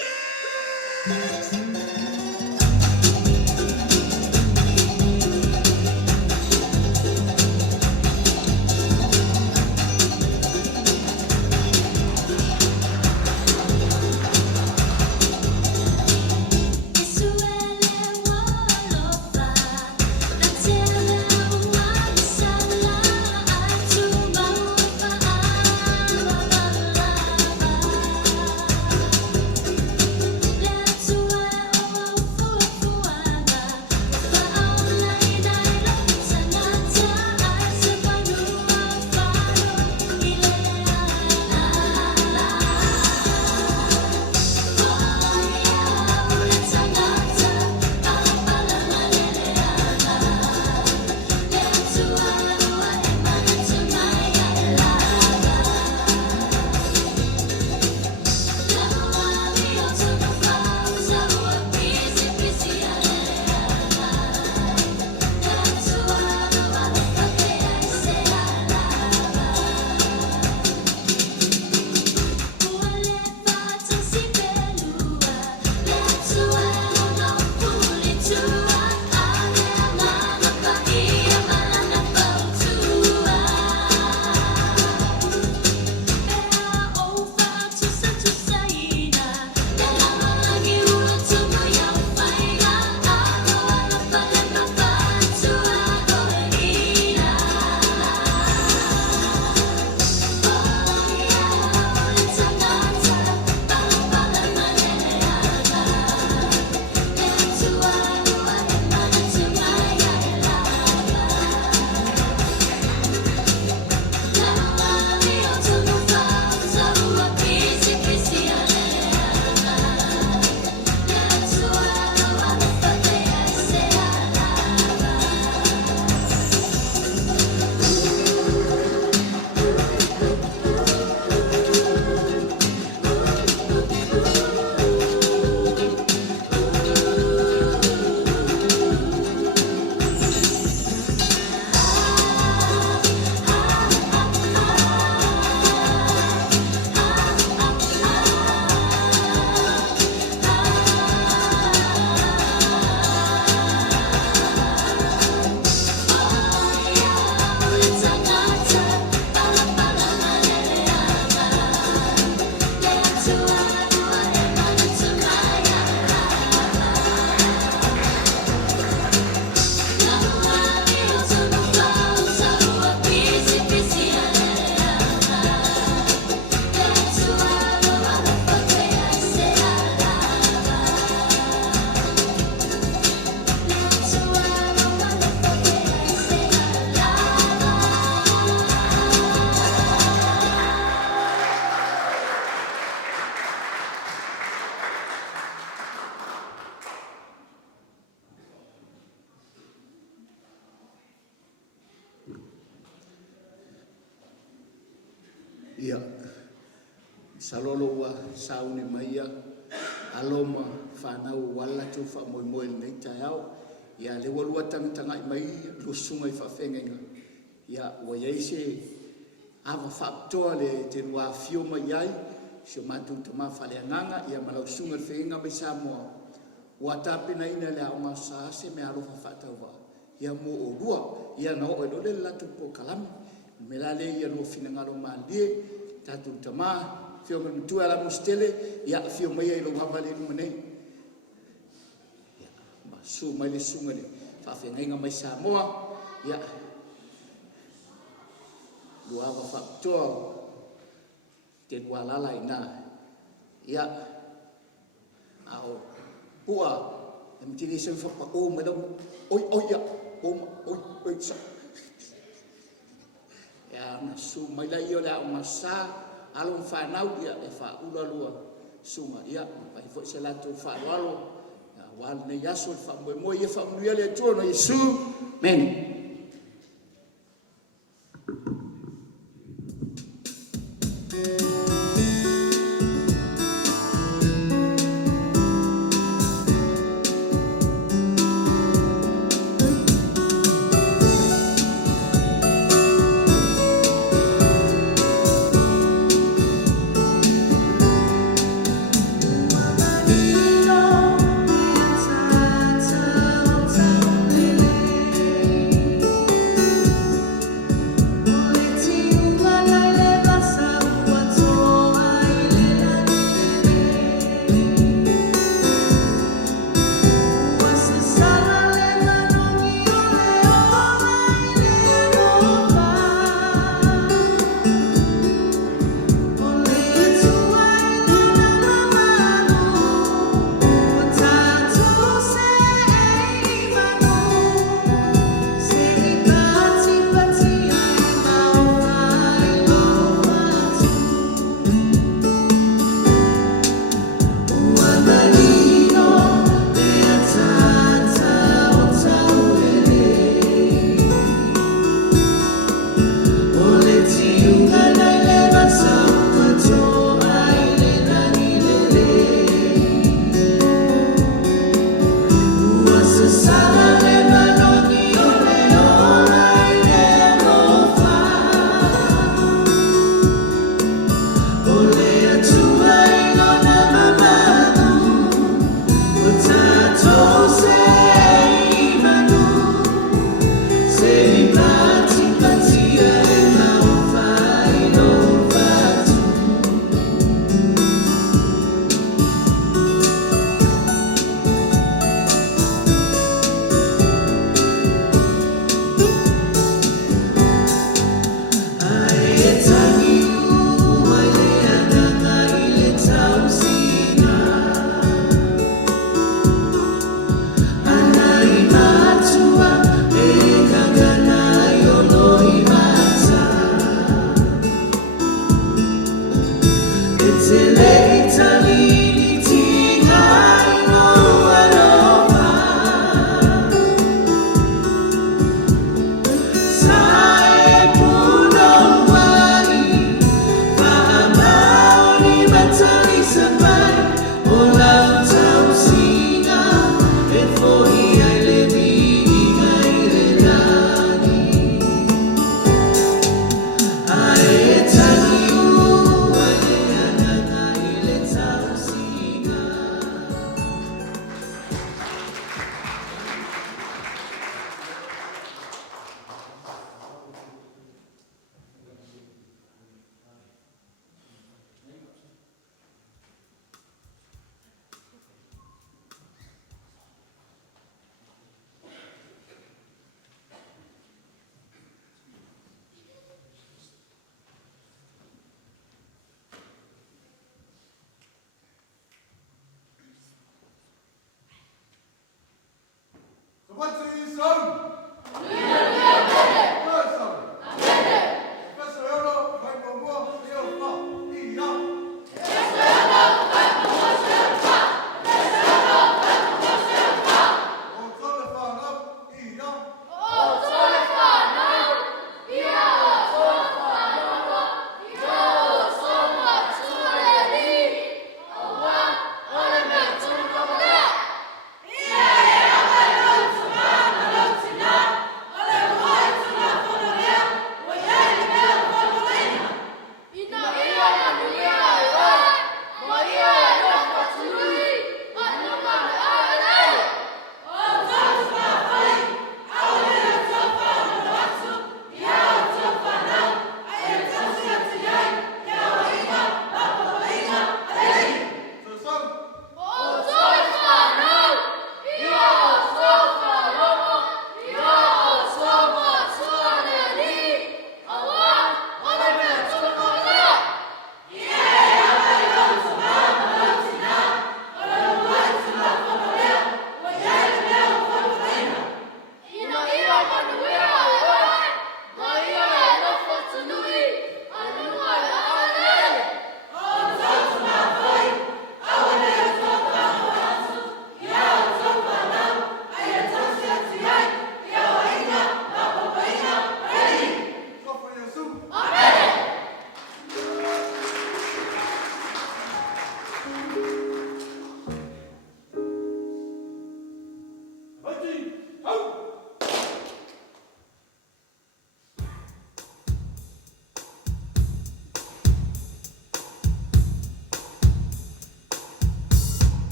Ia, salolo wa sauni maia, aloma whanau wala tu wha moe moe nei tai au, ia le walua tangitanga i mai, lo sunga i whawhengenga. Ia, wa iaise, awa whaaptoa le te rua fio mai ai, sio matu te maa whale anganga, ia malau sunga i whenga mai Samoa. Wa tapena ina le au masaase me alofa whaatauwa. Ia mo o rua, ia na o e le latu po kalami. Melale ia lo fina ngalo malie tatu tama fio me tu ala mustele ya fio mai lo havale no nei ya ma su mai le sungale fa fe ngai mai Samoa ya lo ava fa to te wala la ina ya ao pua em tiri se fa o me lo oi ya oi sa ya na su mai la io la masa alon fa nau ya e fa ula lua sunga ya pai fo se la tu fa walo wal ne yaso famwe mo ye famwe le tuono Yesu men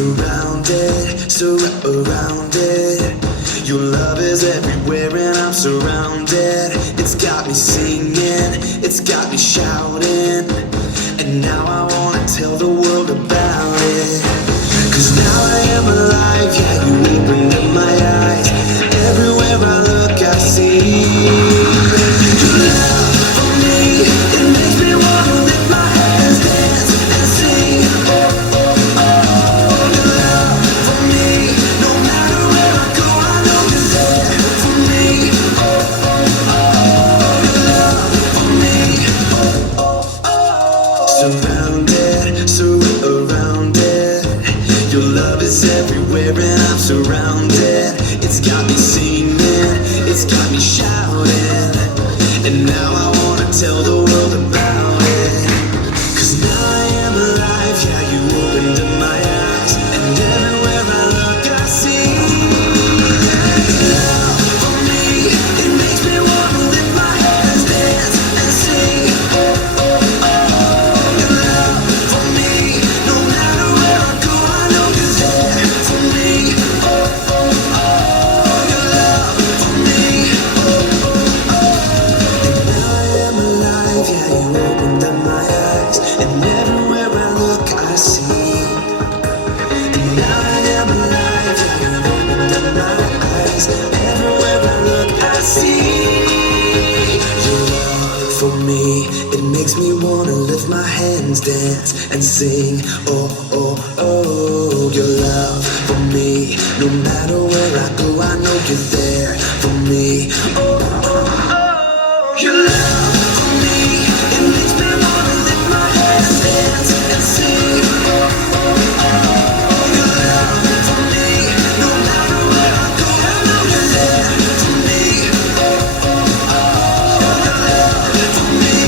surrounded. Your love is everywhere and I'm surrounded. It's got me singing, it's got me shouting, and now I wanna tell the world about it. 'Cause now I am alive, yeah, you opened up my eyes. Everywhere I look I see your love for me. It makes me wanna lift my hands, dance and sing. Oh, oh, oh, your love for me. No matter where I go, I know you're there for me. Oh, oh, oh, your love for me. Oh, oh, oh. Surrounded. Your love is everywhere and I'm surrounded. It's got me singing, it's got me shouting, and now I wanna tell the world about it. 'Cause now I am alive, yeah, you opened up my eyes, and everywhere I look I see love for me. It makes me wanna lift my hands, dance and sing. Oh, oh, oh, your love for me. No matter where I go, I know you're there for me. Oh, oh, oh, your love for me. Oh, oh, oh. And now I am alive, yeah, you opened up my eyes, and everywhere I look I see. And now I am alive, yeah, you opened up my eyes, everywhere I look I see your love for me. It makes me wanna lift my hands, dance and sing. Oh, oh, oh, your love for me. No matter where I go, I know you're there for me. Oh, oh, oh, your love for me. It makes me wanna lift my hands, dance and sing. Oh, oh, oh, your love for me. No matter where I go, I know you're there for me. Oh, oh, oh, your love for me.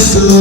Yes,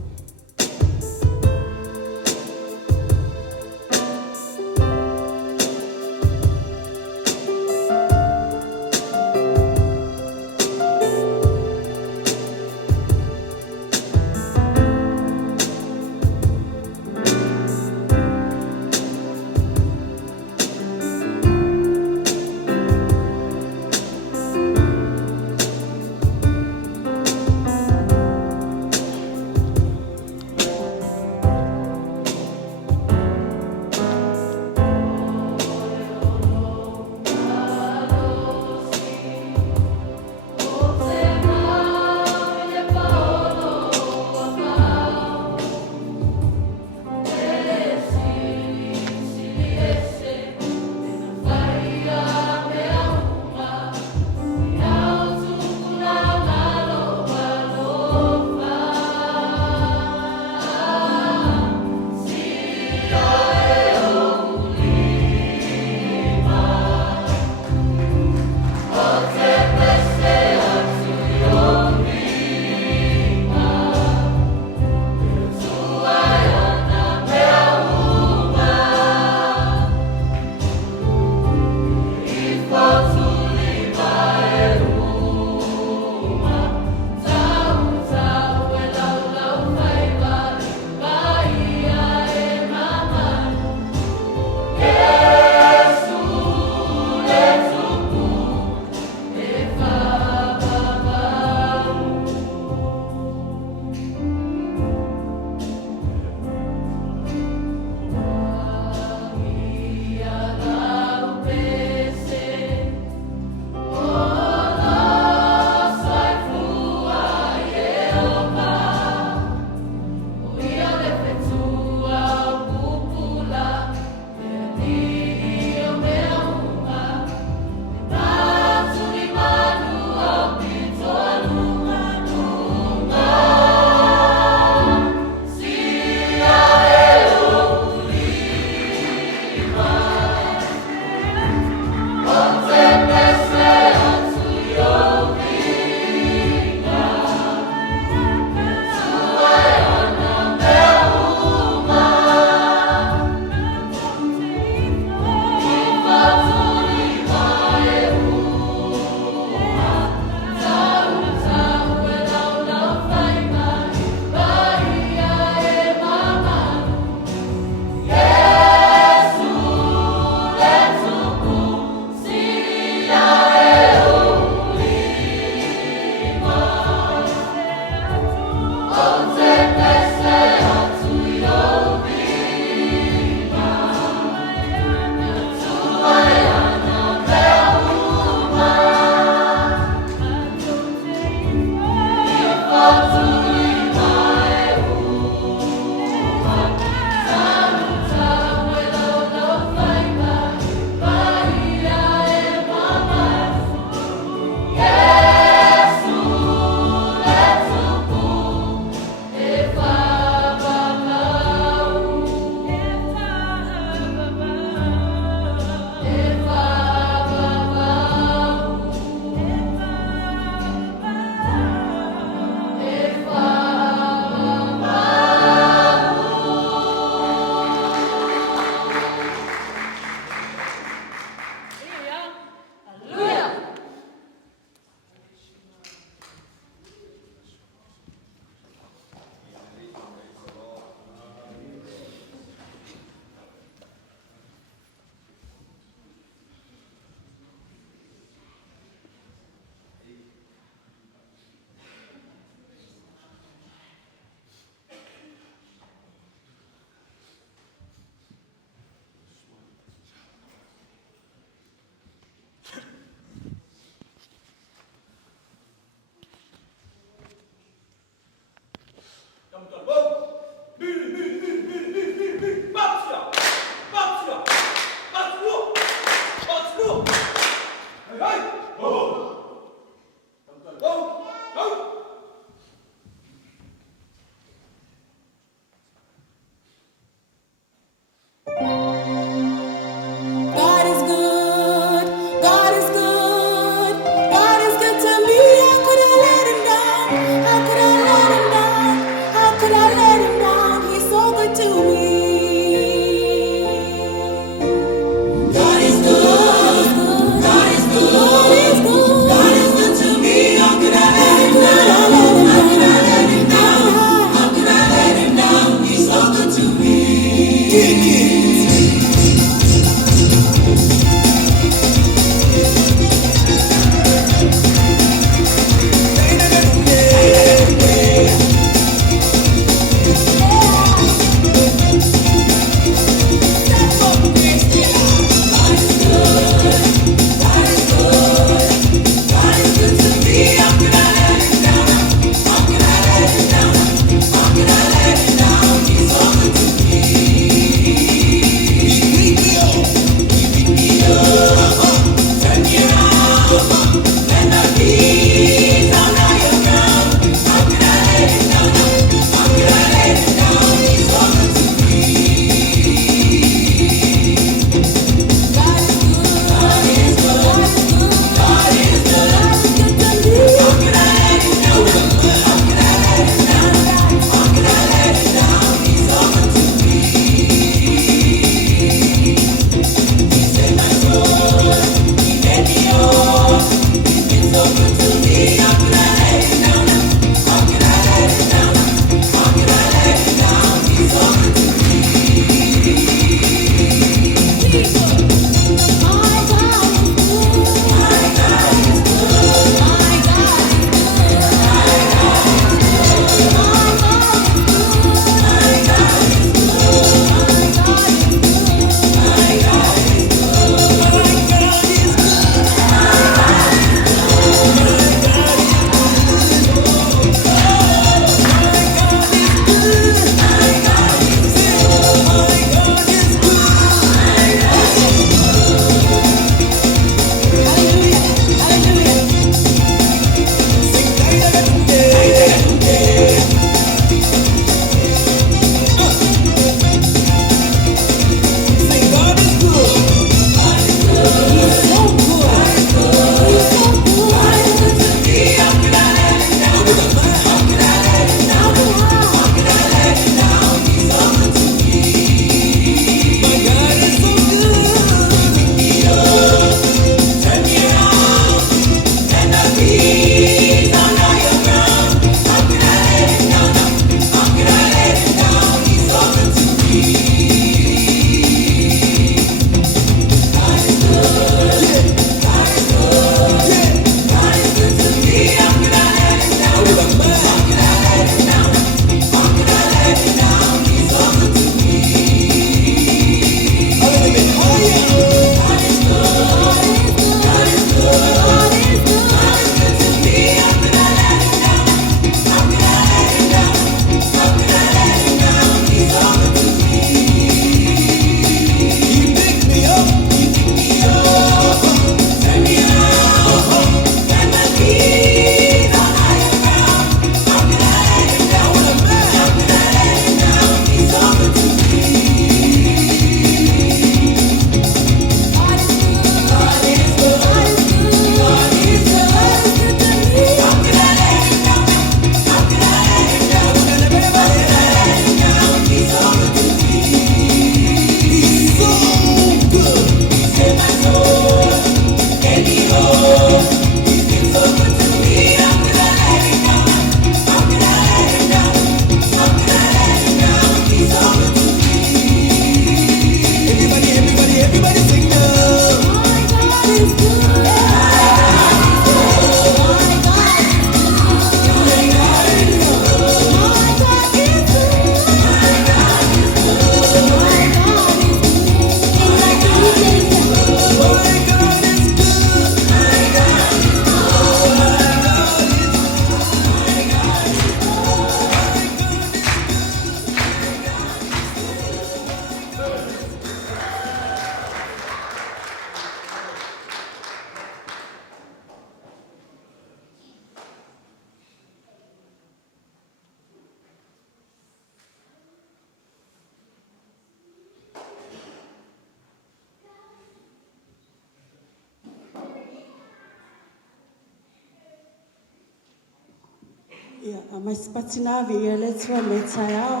mai spatina vi ele tua me taiao.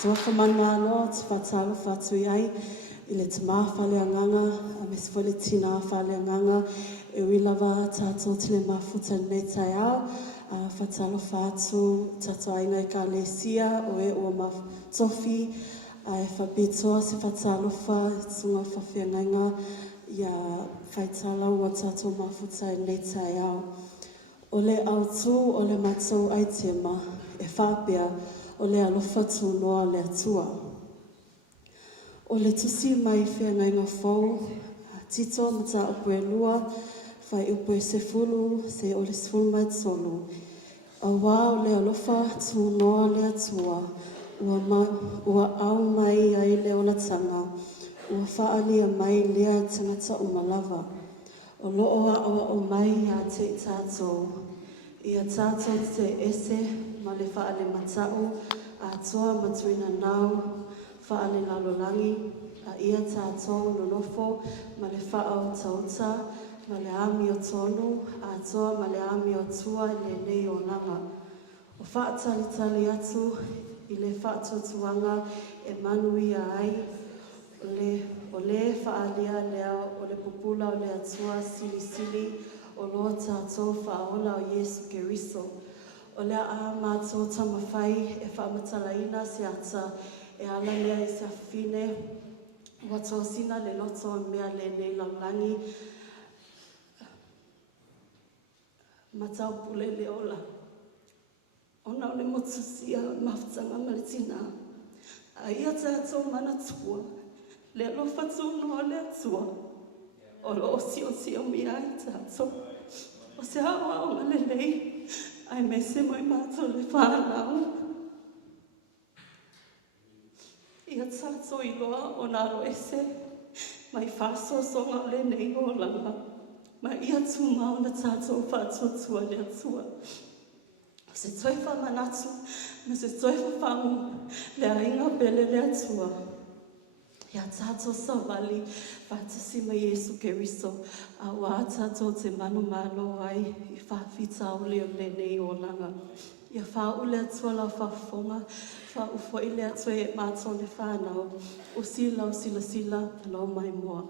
Sofa manalo te whatalo whatui ai. I le te maa whale anganga, a me se whale tina whale anganga, e wilawa tātou te le mafuta me taiao. Whatalo whatu, tātou ainga I ka lesia, o e ua ma tofi, e whabitoa se whatalo wha, tunga whawhiangainga, ia whaitala ua tātou mafuta me taiao. O le autu, o le matou ai tema, e whapea, o le alofa tūnoa le atua. O le tusi mai whiangainga whau, tito mata upo e lua, whai upo e se fulu, se o le sefulu mai tolu. A wā o le alofa tūnoa le atua, ua au mai ai le olatanga, ua whaalia mai lea tangata umalawa. O loo a o mai a te tātou. Ia tātou te ese, ma le whaale matau, a toa matuina nau, whaale lalolangi, a ia tātou nonofo, ma le whaau tauta, ma le ami o tonu, a toa ma le ami o tua le nei o langa. O whaatalitali atu, I le whaatotuanga, e manui ai, o le whaalia lea, o le pupula o le atua sili sili, o loa tātou whaola o Yesu Keriso. O lea a mātou tamawhai e whaamatalaina se ata e ala lea I se awhine wa tōsina le loto o mea le nei laulangi matau pule le ola. Ona o le motusia mawhtanga malitina. A ia tātou mana tua le lo whatu no le atua. O lo o mi ai tātou. O se hawa o malelei, ai me se moi mātou le whānau. Ia tātou I loa o nā ro ese, mai whāso songa le nei o langa. Mai ia tūmau na tātou whātua le atua. O se toiwha manatu, me se toiwha whangu, le ainga bele le atua. Ia tātou sawali, whātasi mai Yesu Keriso, a wā tātou te manu malo ai, I whawhita o le nei o langa. Ia whaule atua lau whawhonga, whaufo I le atua e mātou le whānau, o sila, lau mai moa.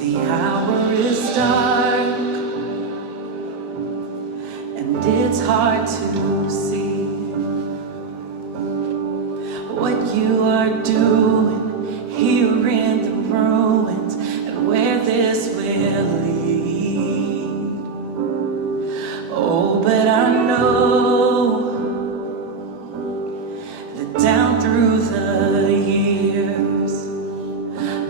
The hour is dark, and it's hard to see what you are doing here in the ruins and where this will lead. Oh, but I know that down through the years,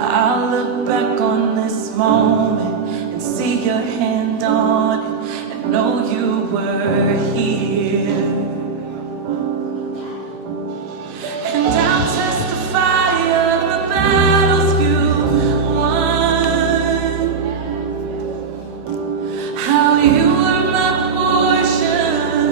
I'll look back on this moment and see your hand on it and know you were here. And I'll testify of the battles you won, how you were my portion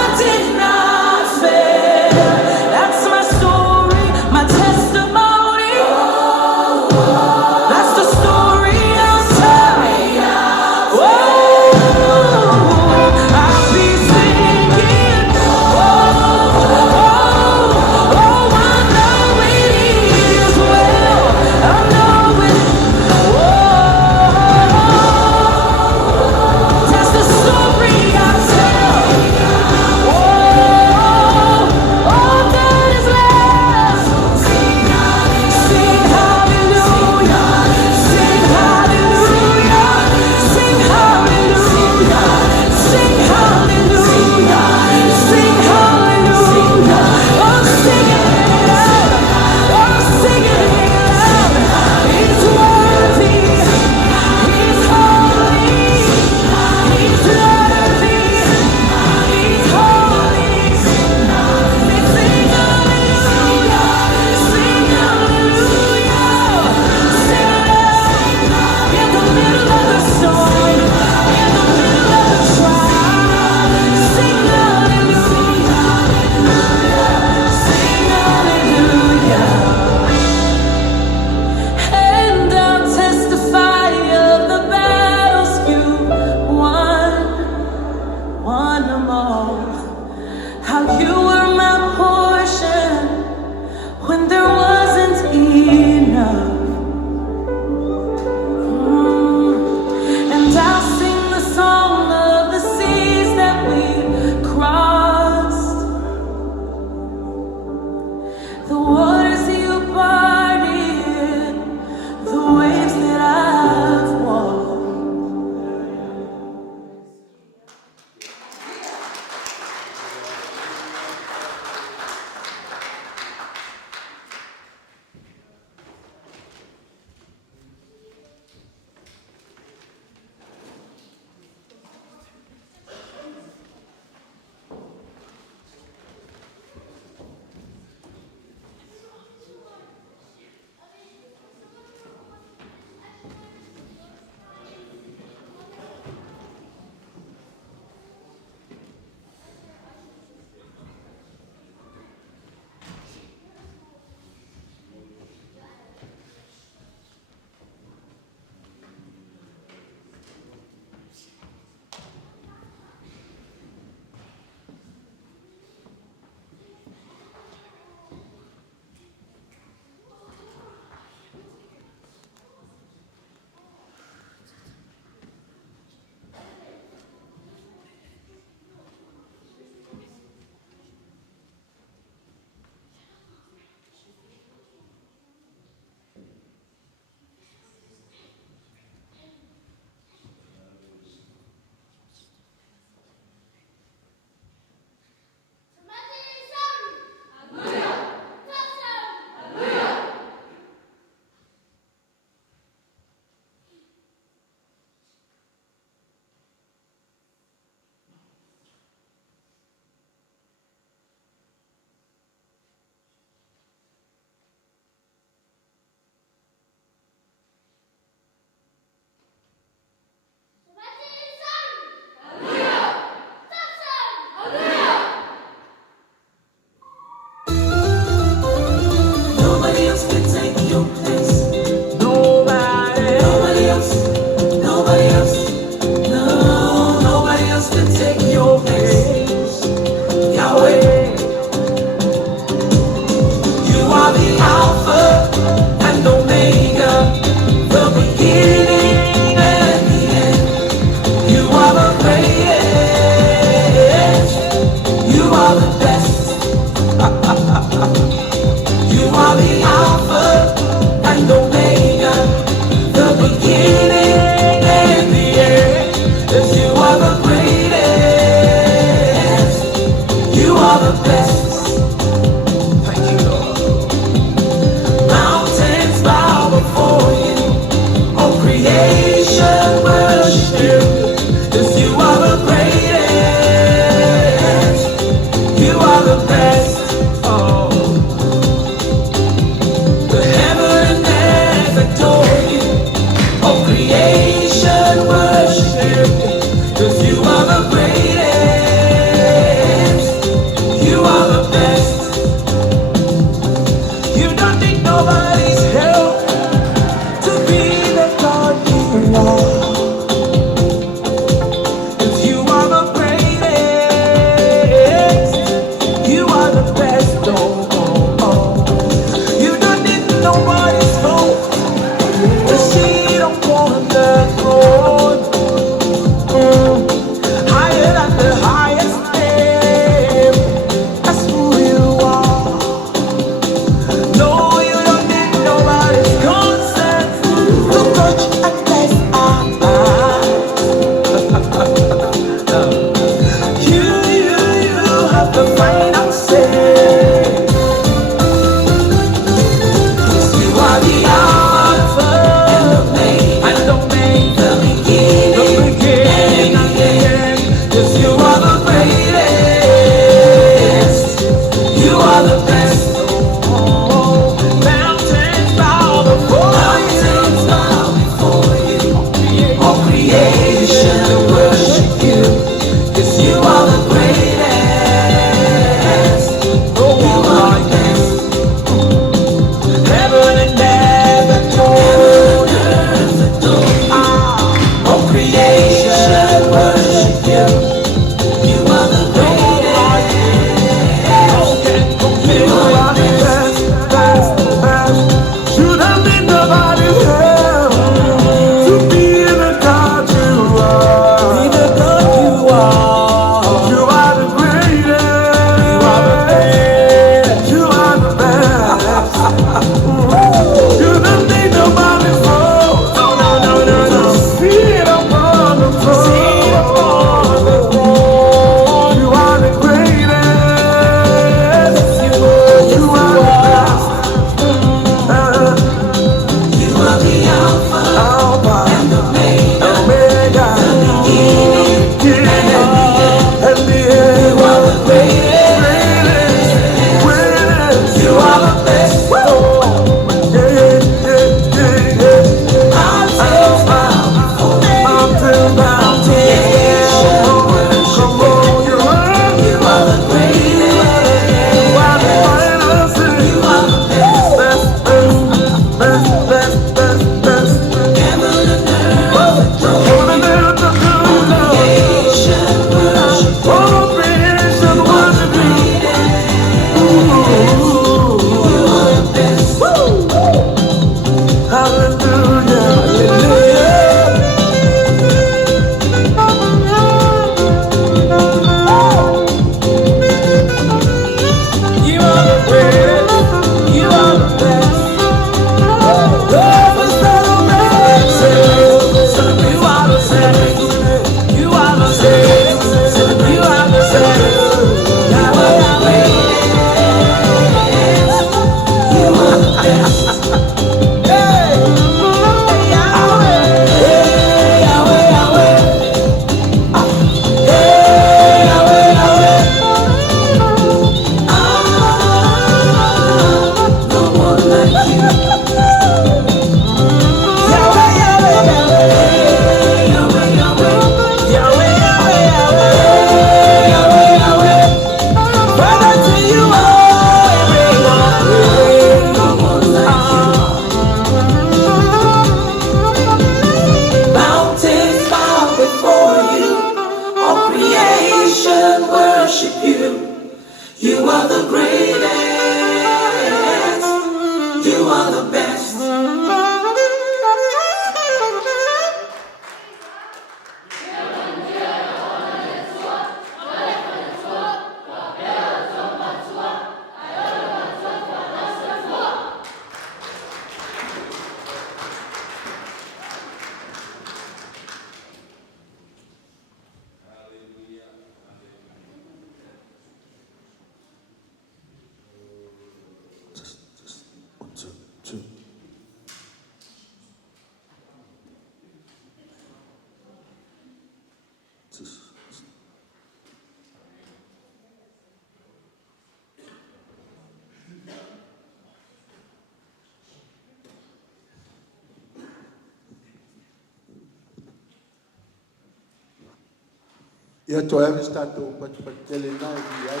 Ia toe ave statou patele na i ai.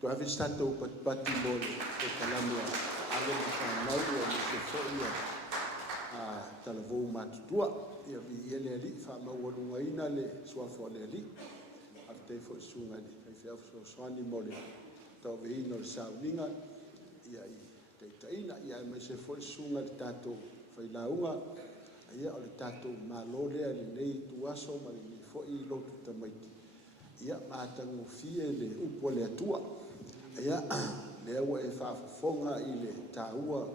Toe ave statou pati mole e kalamia ale mai o se foi a talavou matutua ia vi ele ali fa mau lunga ina le sua fole ali a te foi sunga ni ai fia so swani mole tau vi no sauninga ia te taina ia me se foi sunga tato fai launga ia o le tato malole ali nei tuaso ma ni foi lo tamaiti ia matango fie le upo le atua ia le ua e whaafafonga i le tāua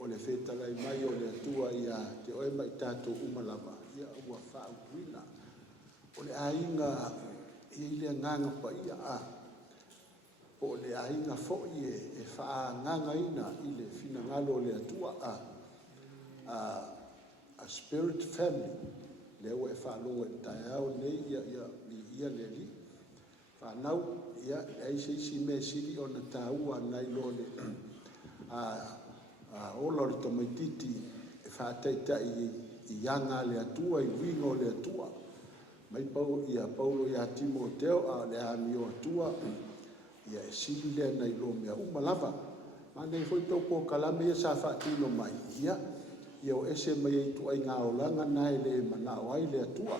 o le whetalai mai o le atua ia te oe mai tato umalama ia ua whaaupuina o le ainga i le nganga pa ia a o le ainga fo'i e wha nganga ina i le fina ngalo o le atua a a spirit family le ua e whaalonga e tae au nei ia le li whanau ia ei seisi me siri o na tāua nai lo le ola o le tamaititi e whaataitai i anga le atua i wingo le atua mai Paulo ia Timoteo a le ami o atua ia e siri le nai lo mea umalava ma nei foi tau po kalame ia sa whaatino mai ia o ese mai e tu ai ngā olanga nai le manao ai le atua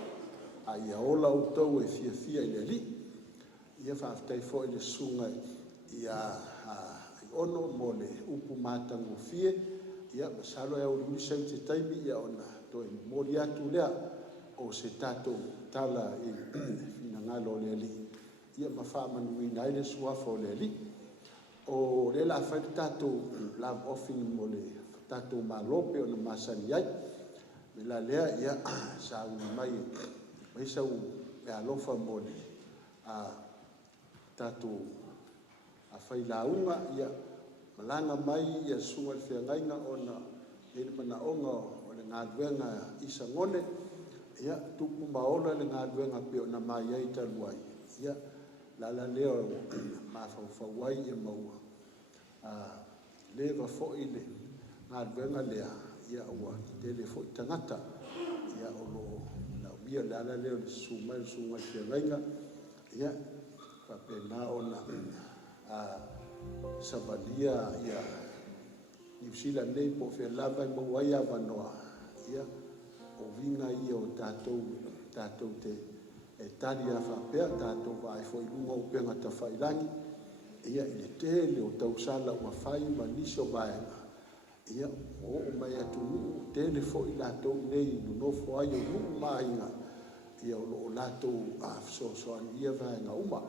a ia ola o tau e fia i le li ia whaafitai fo i le sunga ia ono mo le upu mātango fie ia masalo e au luisau te taimi ia ona toi mori atu lea o se tatou tala i fina ngalo le li ia mawhaamanu i nai le suafa o le li o le la whai tatou love offering mo le tatou malope o na masani ai me la lea ia sa una mai sau e alofa mo le tatou a whai launga ia malanga mai ia sunga le whiangainga o na ele manaonga o le ngāduenga isa ngone ia tupu maola le ngāduenga pe o na mai ai taluai ia lala leo mawhauwhau ai ia maua le wa fo ile ngāduenga lea ia ua tele fo i tangata ia o lo na umia lala leo le sunga le whiangainga ia whapena o na Sabalia ia New Zealand nei po fe lava i mau ai avanoa ia o vinga ia o tātou te e tari a whapea tātou vai fo i lunga o penga ta whairangi ia i le tele o tau sala ua whai ma nisi o vaenga ia o mai atu nuu tele fo i lātou nei nunofo ai o nuu mainga ia o lātou a fsosoani ia vaenga uma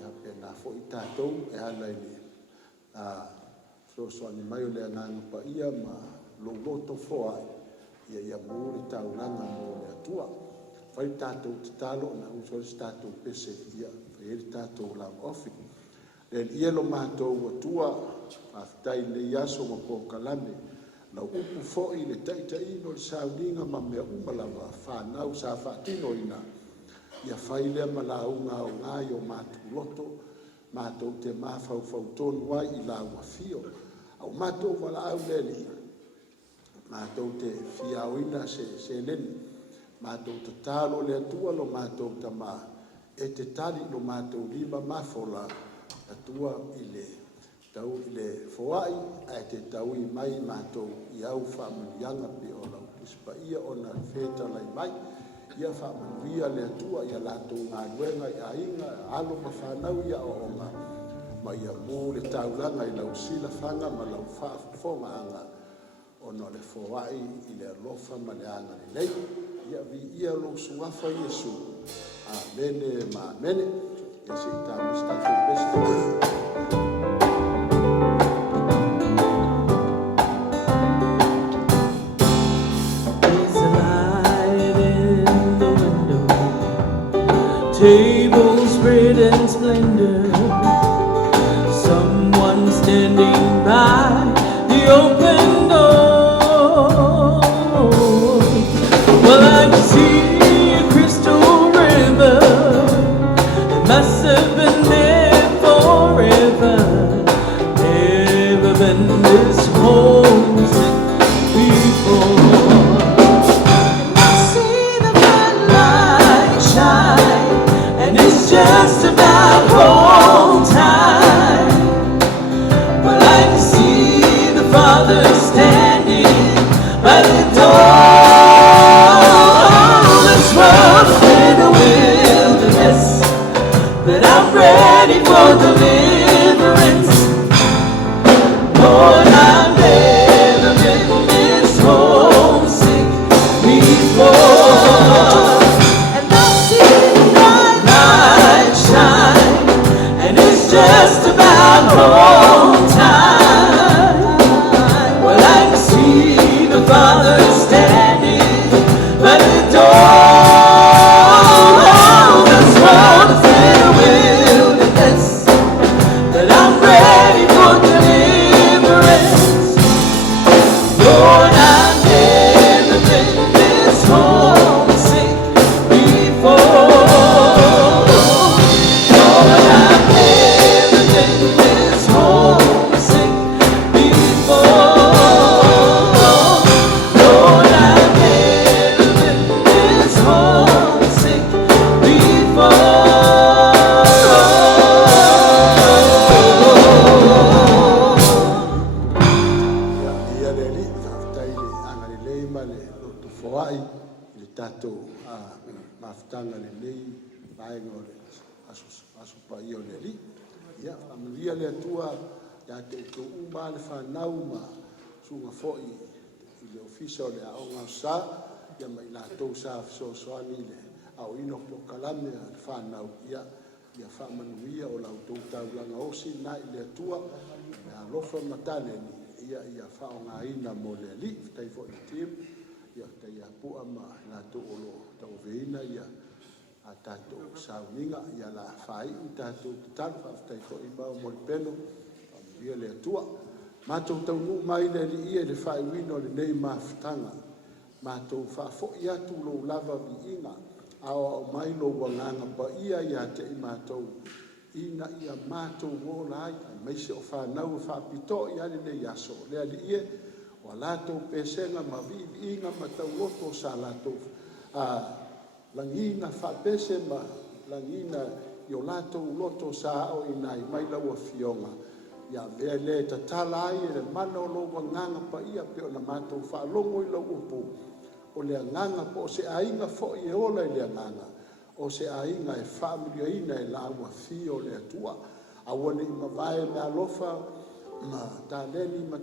ia pena fo i tātou e ala i le fsosoani mai o le ananga pa ia ma loto fo ai ia mōre tauranga mō le atua whai tātou te talo na usori tātou pese ia whai tātou lam ofi le ia lo mātou atua whaftai le iaso ma po kalame na upu fo i le taitaino le sauninga ma mea umalawa whanau sa whaatino ina ia whai lea malaunga o ngai o mātou loto mātou te mawhau tonu ai i la wafio au mātou wala au leli mātou te whiauina se leni mātou te talo le atua lo mātou ta mā e te tali lo mātou lima mafola atua i le tau i le foai a te tau i mai mātou i au whamanianga pe o lau kispa ia o na wheta lai mai ia whamanuia le atua ia lātou ngā ruenga i ainga alo ma whanau ia o onga ma ia mō le taulanga i lau sila whanga ma lau whafonga anga o no le foai i le alofa ma le anga le nei ia vi ia lo suafa Iesu amene ma amene ia se i tāma statu besta Table spread in splendor, someone standing by the open door. Well, I can see a crystal river, it must have been there forever, never been this homesick before. Just about home time. Well, I can see the Father standing by the door. This world's been a wilderness, but I'm ready for deliverance. Lord, I've never been this homesick before. Just about home time. Well, I can see the Father standing by the door. This world is in a wilderness, but I'm ready for deliverance. Lord, I've never been tātou mafutanga lenei vaega o le aso paia o le alii ia faamalia le atua iā te outou ma le fanau ma suga foʻi i le ofisa o le aʻoga o sā ia mai latou sa fesoasoani le aʻoina po kalame a le fanau ia faamanuia o lautou taulaga osi na i le atua me alofa mataleni ia faaogāina mo le alii fetai foʻi le tim ia fetai apua ma latou o lo tauveina ia a tatou sauniga ia la faiʻi tatou tatalo faafetai foʻi mau mo le peno faamalia le atua matou taunuu mai le aliia i le faaiuina o lenei mafutaga matou faafoʻi atu lou lava viiga ao mai lo wanganga pa ia te i matou ina ia matou wola ai mai se o whanau whapito i ale nei aso le ali ie o latou pesenga ma viinga ma tau loto sa latou langina whapese ma langina i o latou loto sa o inai mai lau a fionga ia vea le tatala ai le mana o lo wanganga pa ia pe o na matou whalongo i lau upu o le anganga po o se ainga foʻi e ola i le anganga o se ainga e faamiliaina e laua fi o le atua aua leʻi mavae me alofa ma taleni ma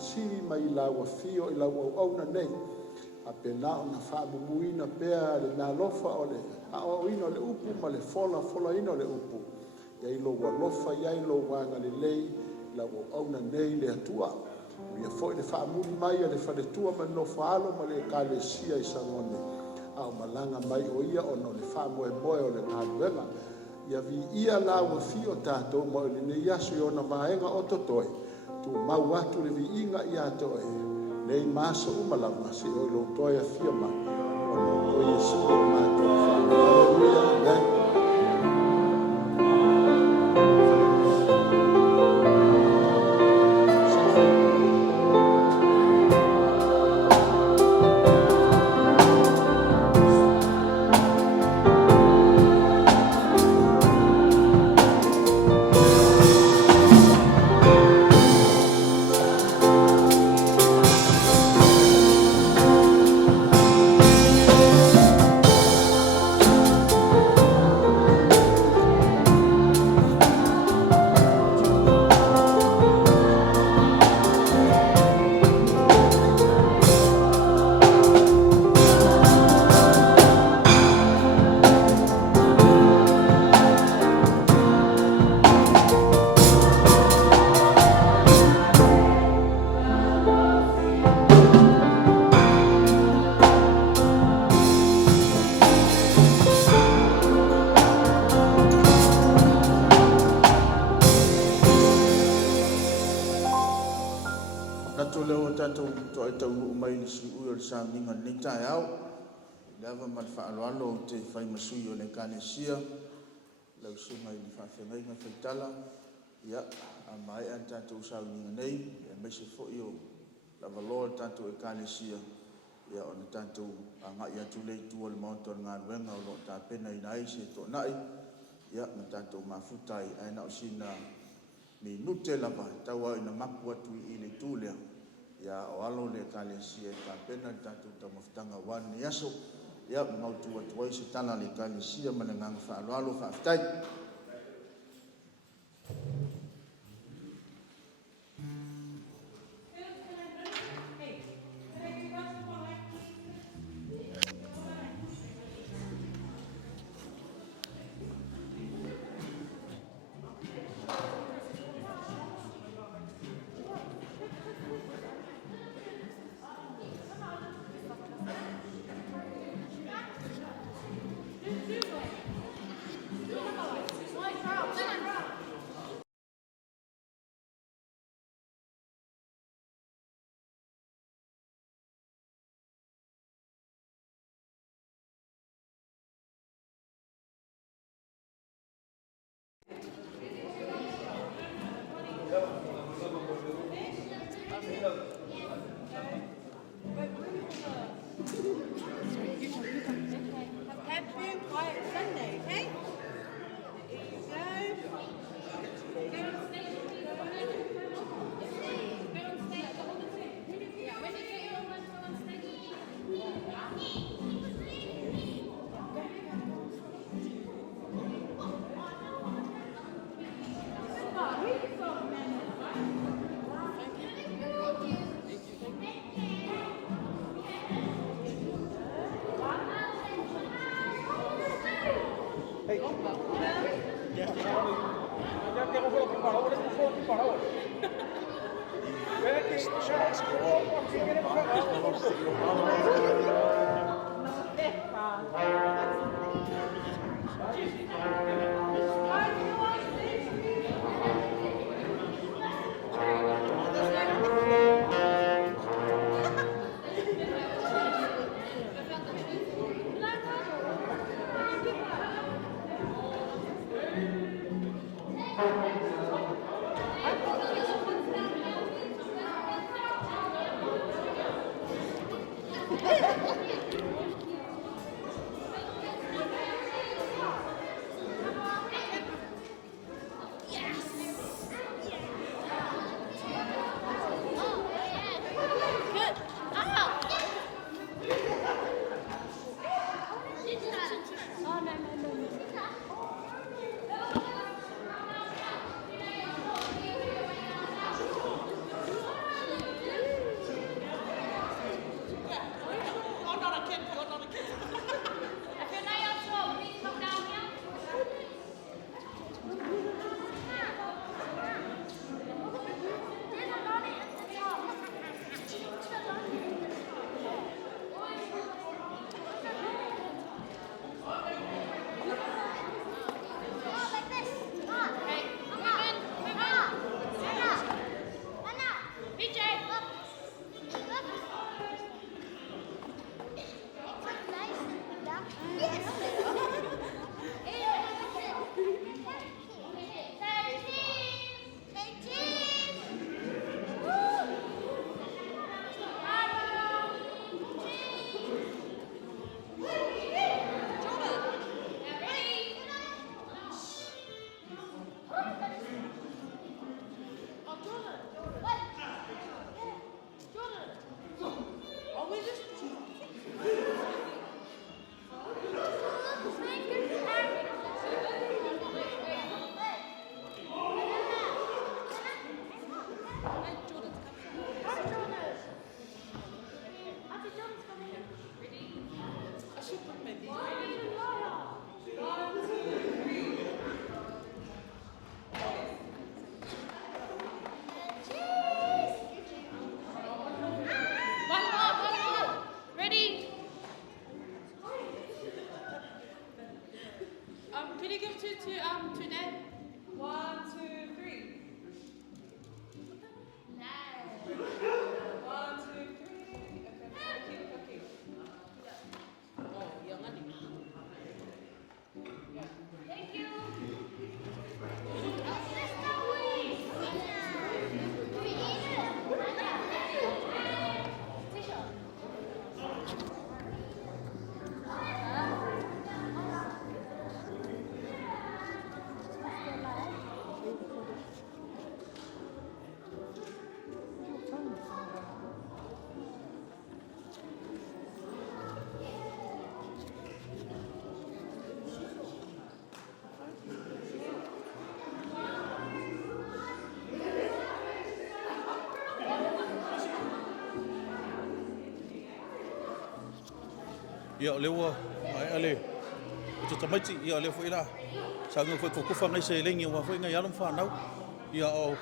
sili mai i laua fi o i lau auauna nei a pena ona faamumuina pea le me alofa o le aʻoaʻoina o le upu ma le folafolaina o le upu iai lou alofa iai lou agalelei lau auauna nei le atua ia foʻi le faamuli mai a le faletua ma nofalo ma le ekalesia i sagone ao malaga mai o ia ona o le faamoemoe o le galuega ia viia lauafi o tatou ma o lenei aso i ona vaega o totoe tumau atu le viiga iā toe lei maso uma lava se o lou toe afia mai ona o iesu o matou aleluia amen. Sauniga lenei taeao lava ma le faaaloalo o te faimasui o le ekalesia lausuga i le faafegaiga faitala ia amae a le tatou sauniga nei e maise foʻi o lavaloa le tatou ekalesia ia ona tatou agaʻi atu le itua le maoto o le galuega o loo tapena ina ai se toʻanaʻi ia ma tatou mafuta ai aena o sina minute lava taua ina mapu atu i le itu lea ia o alo le ekalesia i tapena le tatou taumafutaga uani aso ia mautu atu ai se tala le ekalesia ma le gaga faaaloalo faafetai Can you give to Ned? 1, 2, 3. Nice. 1, 2, 3. Okay. Oh, yang ani. Thank you. Ia lewa ai ale o te maiti ia le foi la sa ngo foi ko fa ngai se lengi wa foi ngai alam fa nau ia o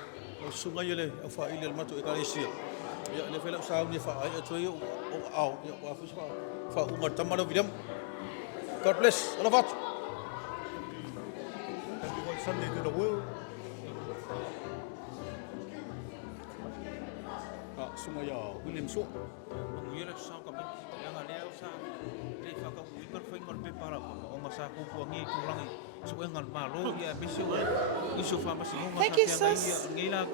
sunga ile o fa ile matu e kalesia ia le fela sa ni fa ai to ia o au ia wa fa uma tamara William. God bless all of us. Happy one Sunday to the world. Sunga ia William so Manguira sa kami yang ada sa le fa ka uiper foi ngol pe para o nga sa ku ngi ku langi so ngal malo ya bisu isu fa ma singa Thank you, sis. ngila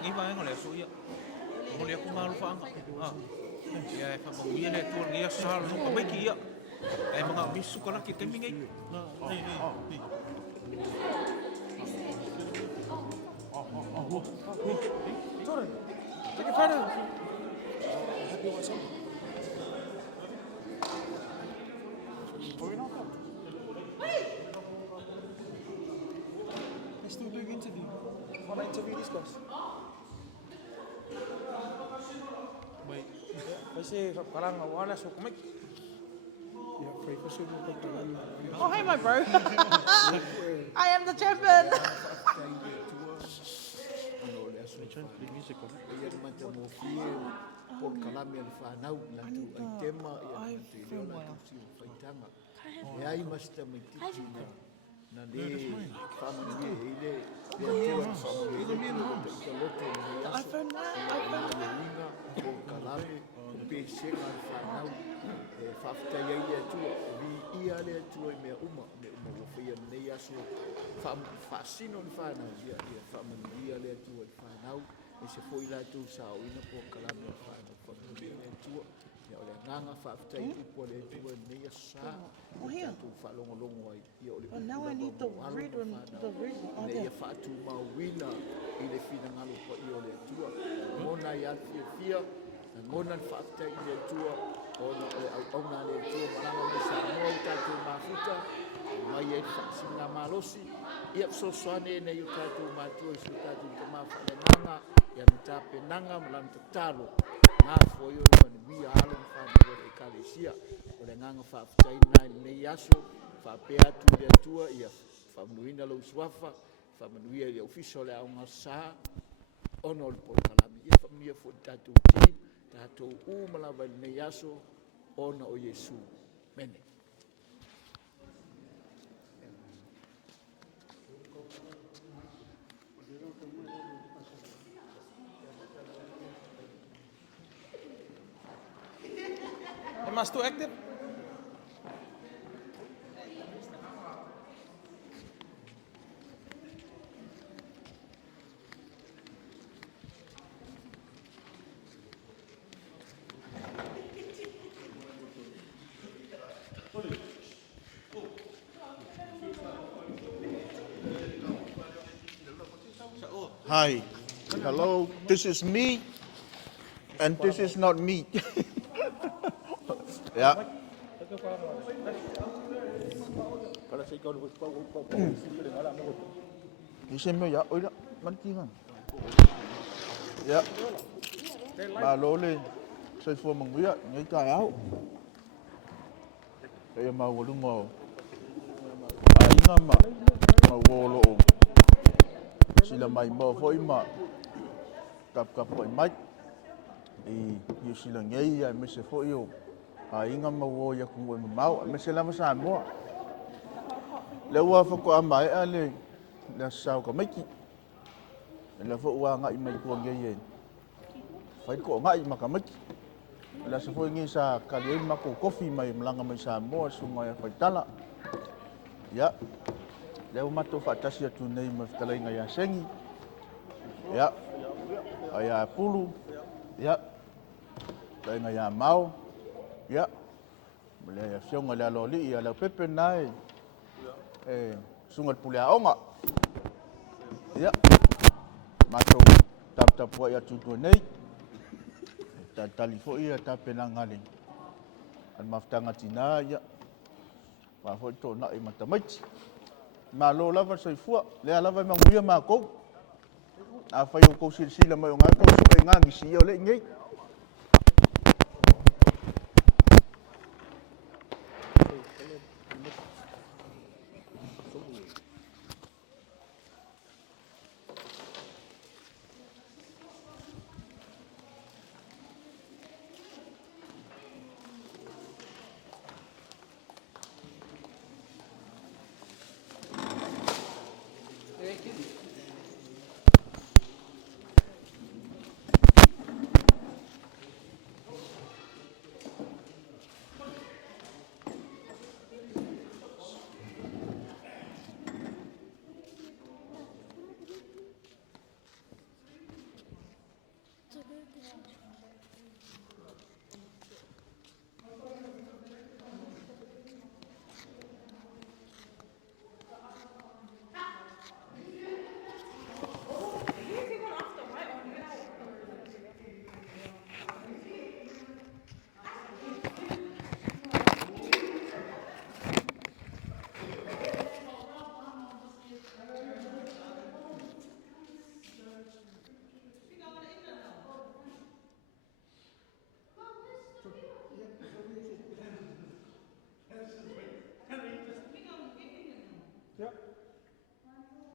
ngi ba ngol so ya ngol ya ku malo fa ya fa ma uia le tu ngi sa no ka mai ki ya ai mga bisu ka la ki kemi ngai Sorry. Take it further. Happy one Sunday. Let's do a big interview. Want to interview these guys? Wait. Kasi parang wala so kumik. Ia whai whasu mo ka kalami. Oh, hey, my bro. I am the champion. Ano le aso ia le mata mo fie por kalami le whanau na tu ai tema ia na tu i leo na tu si whaitanga. E ai masta mai titi na le whamani e ile lea tua na whamani e ile ka loto na le aso le inga por kalami o pe senga le whanau e whaftai ai lea tua vi ia lea tua i mea uma o whia nei aso whaasino le whanau ia whamani ia lea tua i whanau e se foi la tu sa o ina por kalami le whanau whamani lea tua ia o le nganga whaftai upo lea tua nei asa tu whalongolongo ai ia o le But now I need the red one, the red one. Oh, ne there. ia whaatu mauina i le whina ngalo pa i o le tua ngona i alfia fia na ngona le whaftai i le tua ona o le auna le tua maranga mai sa moa i tātou mafuta mai e whaasinga malosi ia sosoane nei o tātou mātua i so tātou te mawhalenanga ia mi tāpenanga malam tatalo ngā foi o le manuia alo mwhanau e kalesia o le nganga whaftai nai nei aso whapea atu le atua ia whamanuina lau suafa whamanuia i le ofisa o le aunga sā ono o le polokalami ia whamia fo tātou ti tātou umalawa nei aso ona o Yesu mene. Am I still active? Hi. Hello. This is me, and this is not me. Yeah. Ni xem ya oi da man ki ngan. Ya. Ba lo le sai fo mang wi ngai ka áo. Ai ma wo lu ngo. Ai ngam ma wo lo. Sila mai mo foi ma. Kap foi mai. I sila ngai ya me se foi yo. Ai ngam ma wo ya ku mo mau me se la ma sa mo. Le wa fa ko amai ale la sao ka meki. La fo wa ngai mai ko ngai ye. Fai ko ngai ma ka meki. La se foi ngi sa ka le ma ko kofi mai mlanga mai sa mo su mai fa tala. Ya. Le o mato fa tasi atu nei ma tala ngai ya sengi. Ya. Aya pulu. Ya. Lai ngai ya mau. Ya. Mele ya fionga la loli ya la pepe nai. Sungat pulea onga. Ya. Mato tap wa ya tutu nei. Ta talifo ia ta penanga le. An maftanga tina ya. Wa fo to na i matamait. Ma lo lava sai fua, le lava manguia ma ko. A fai o ko sila mai nga ko so e nga gisi o le ngai.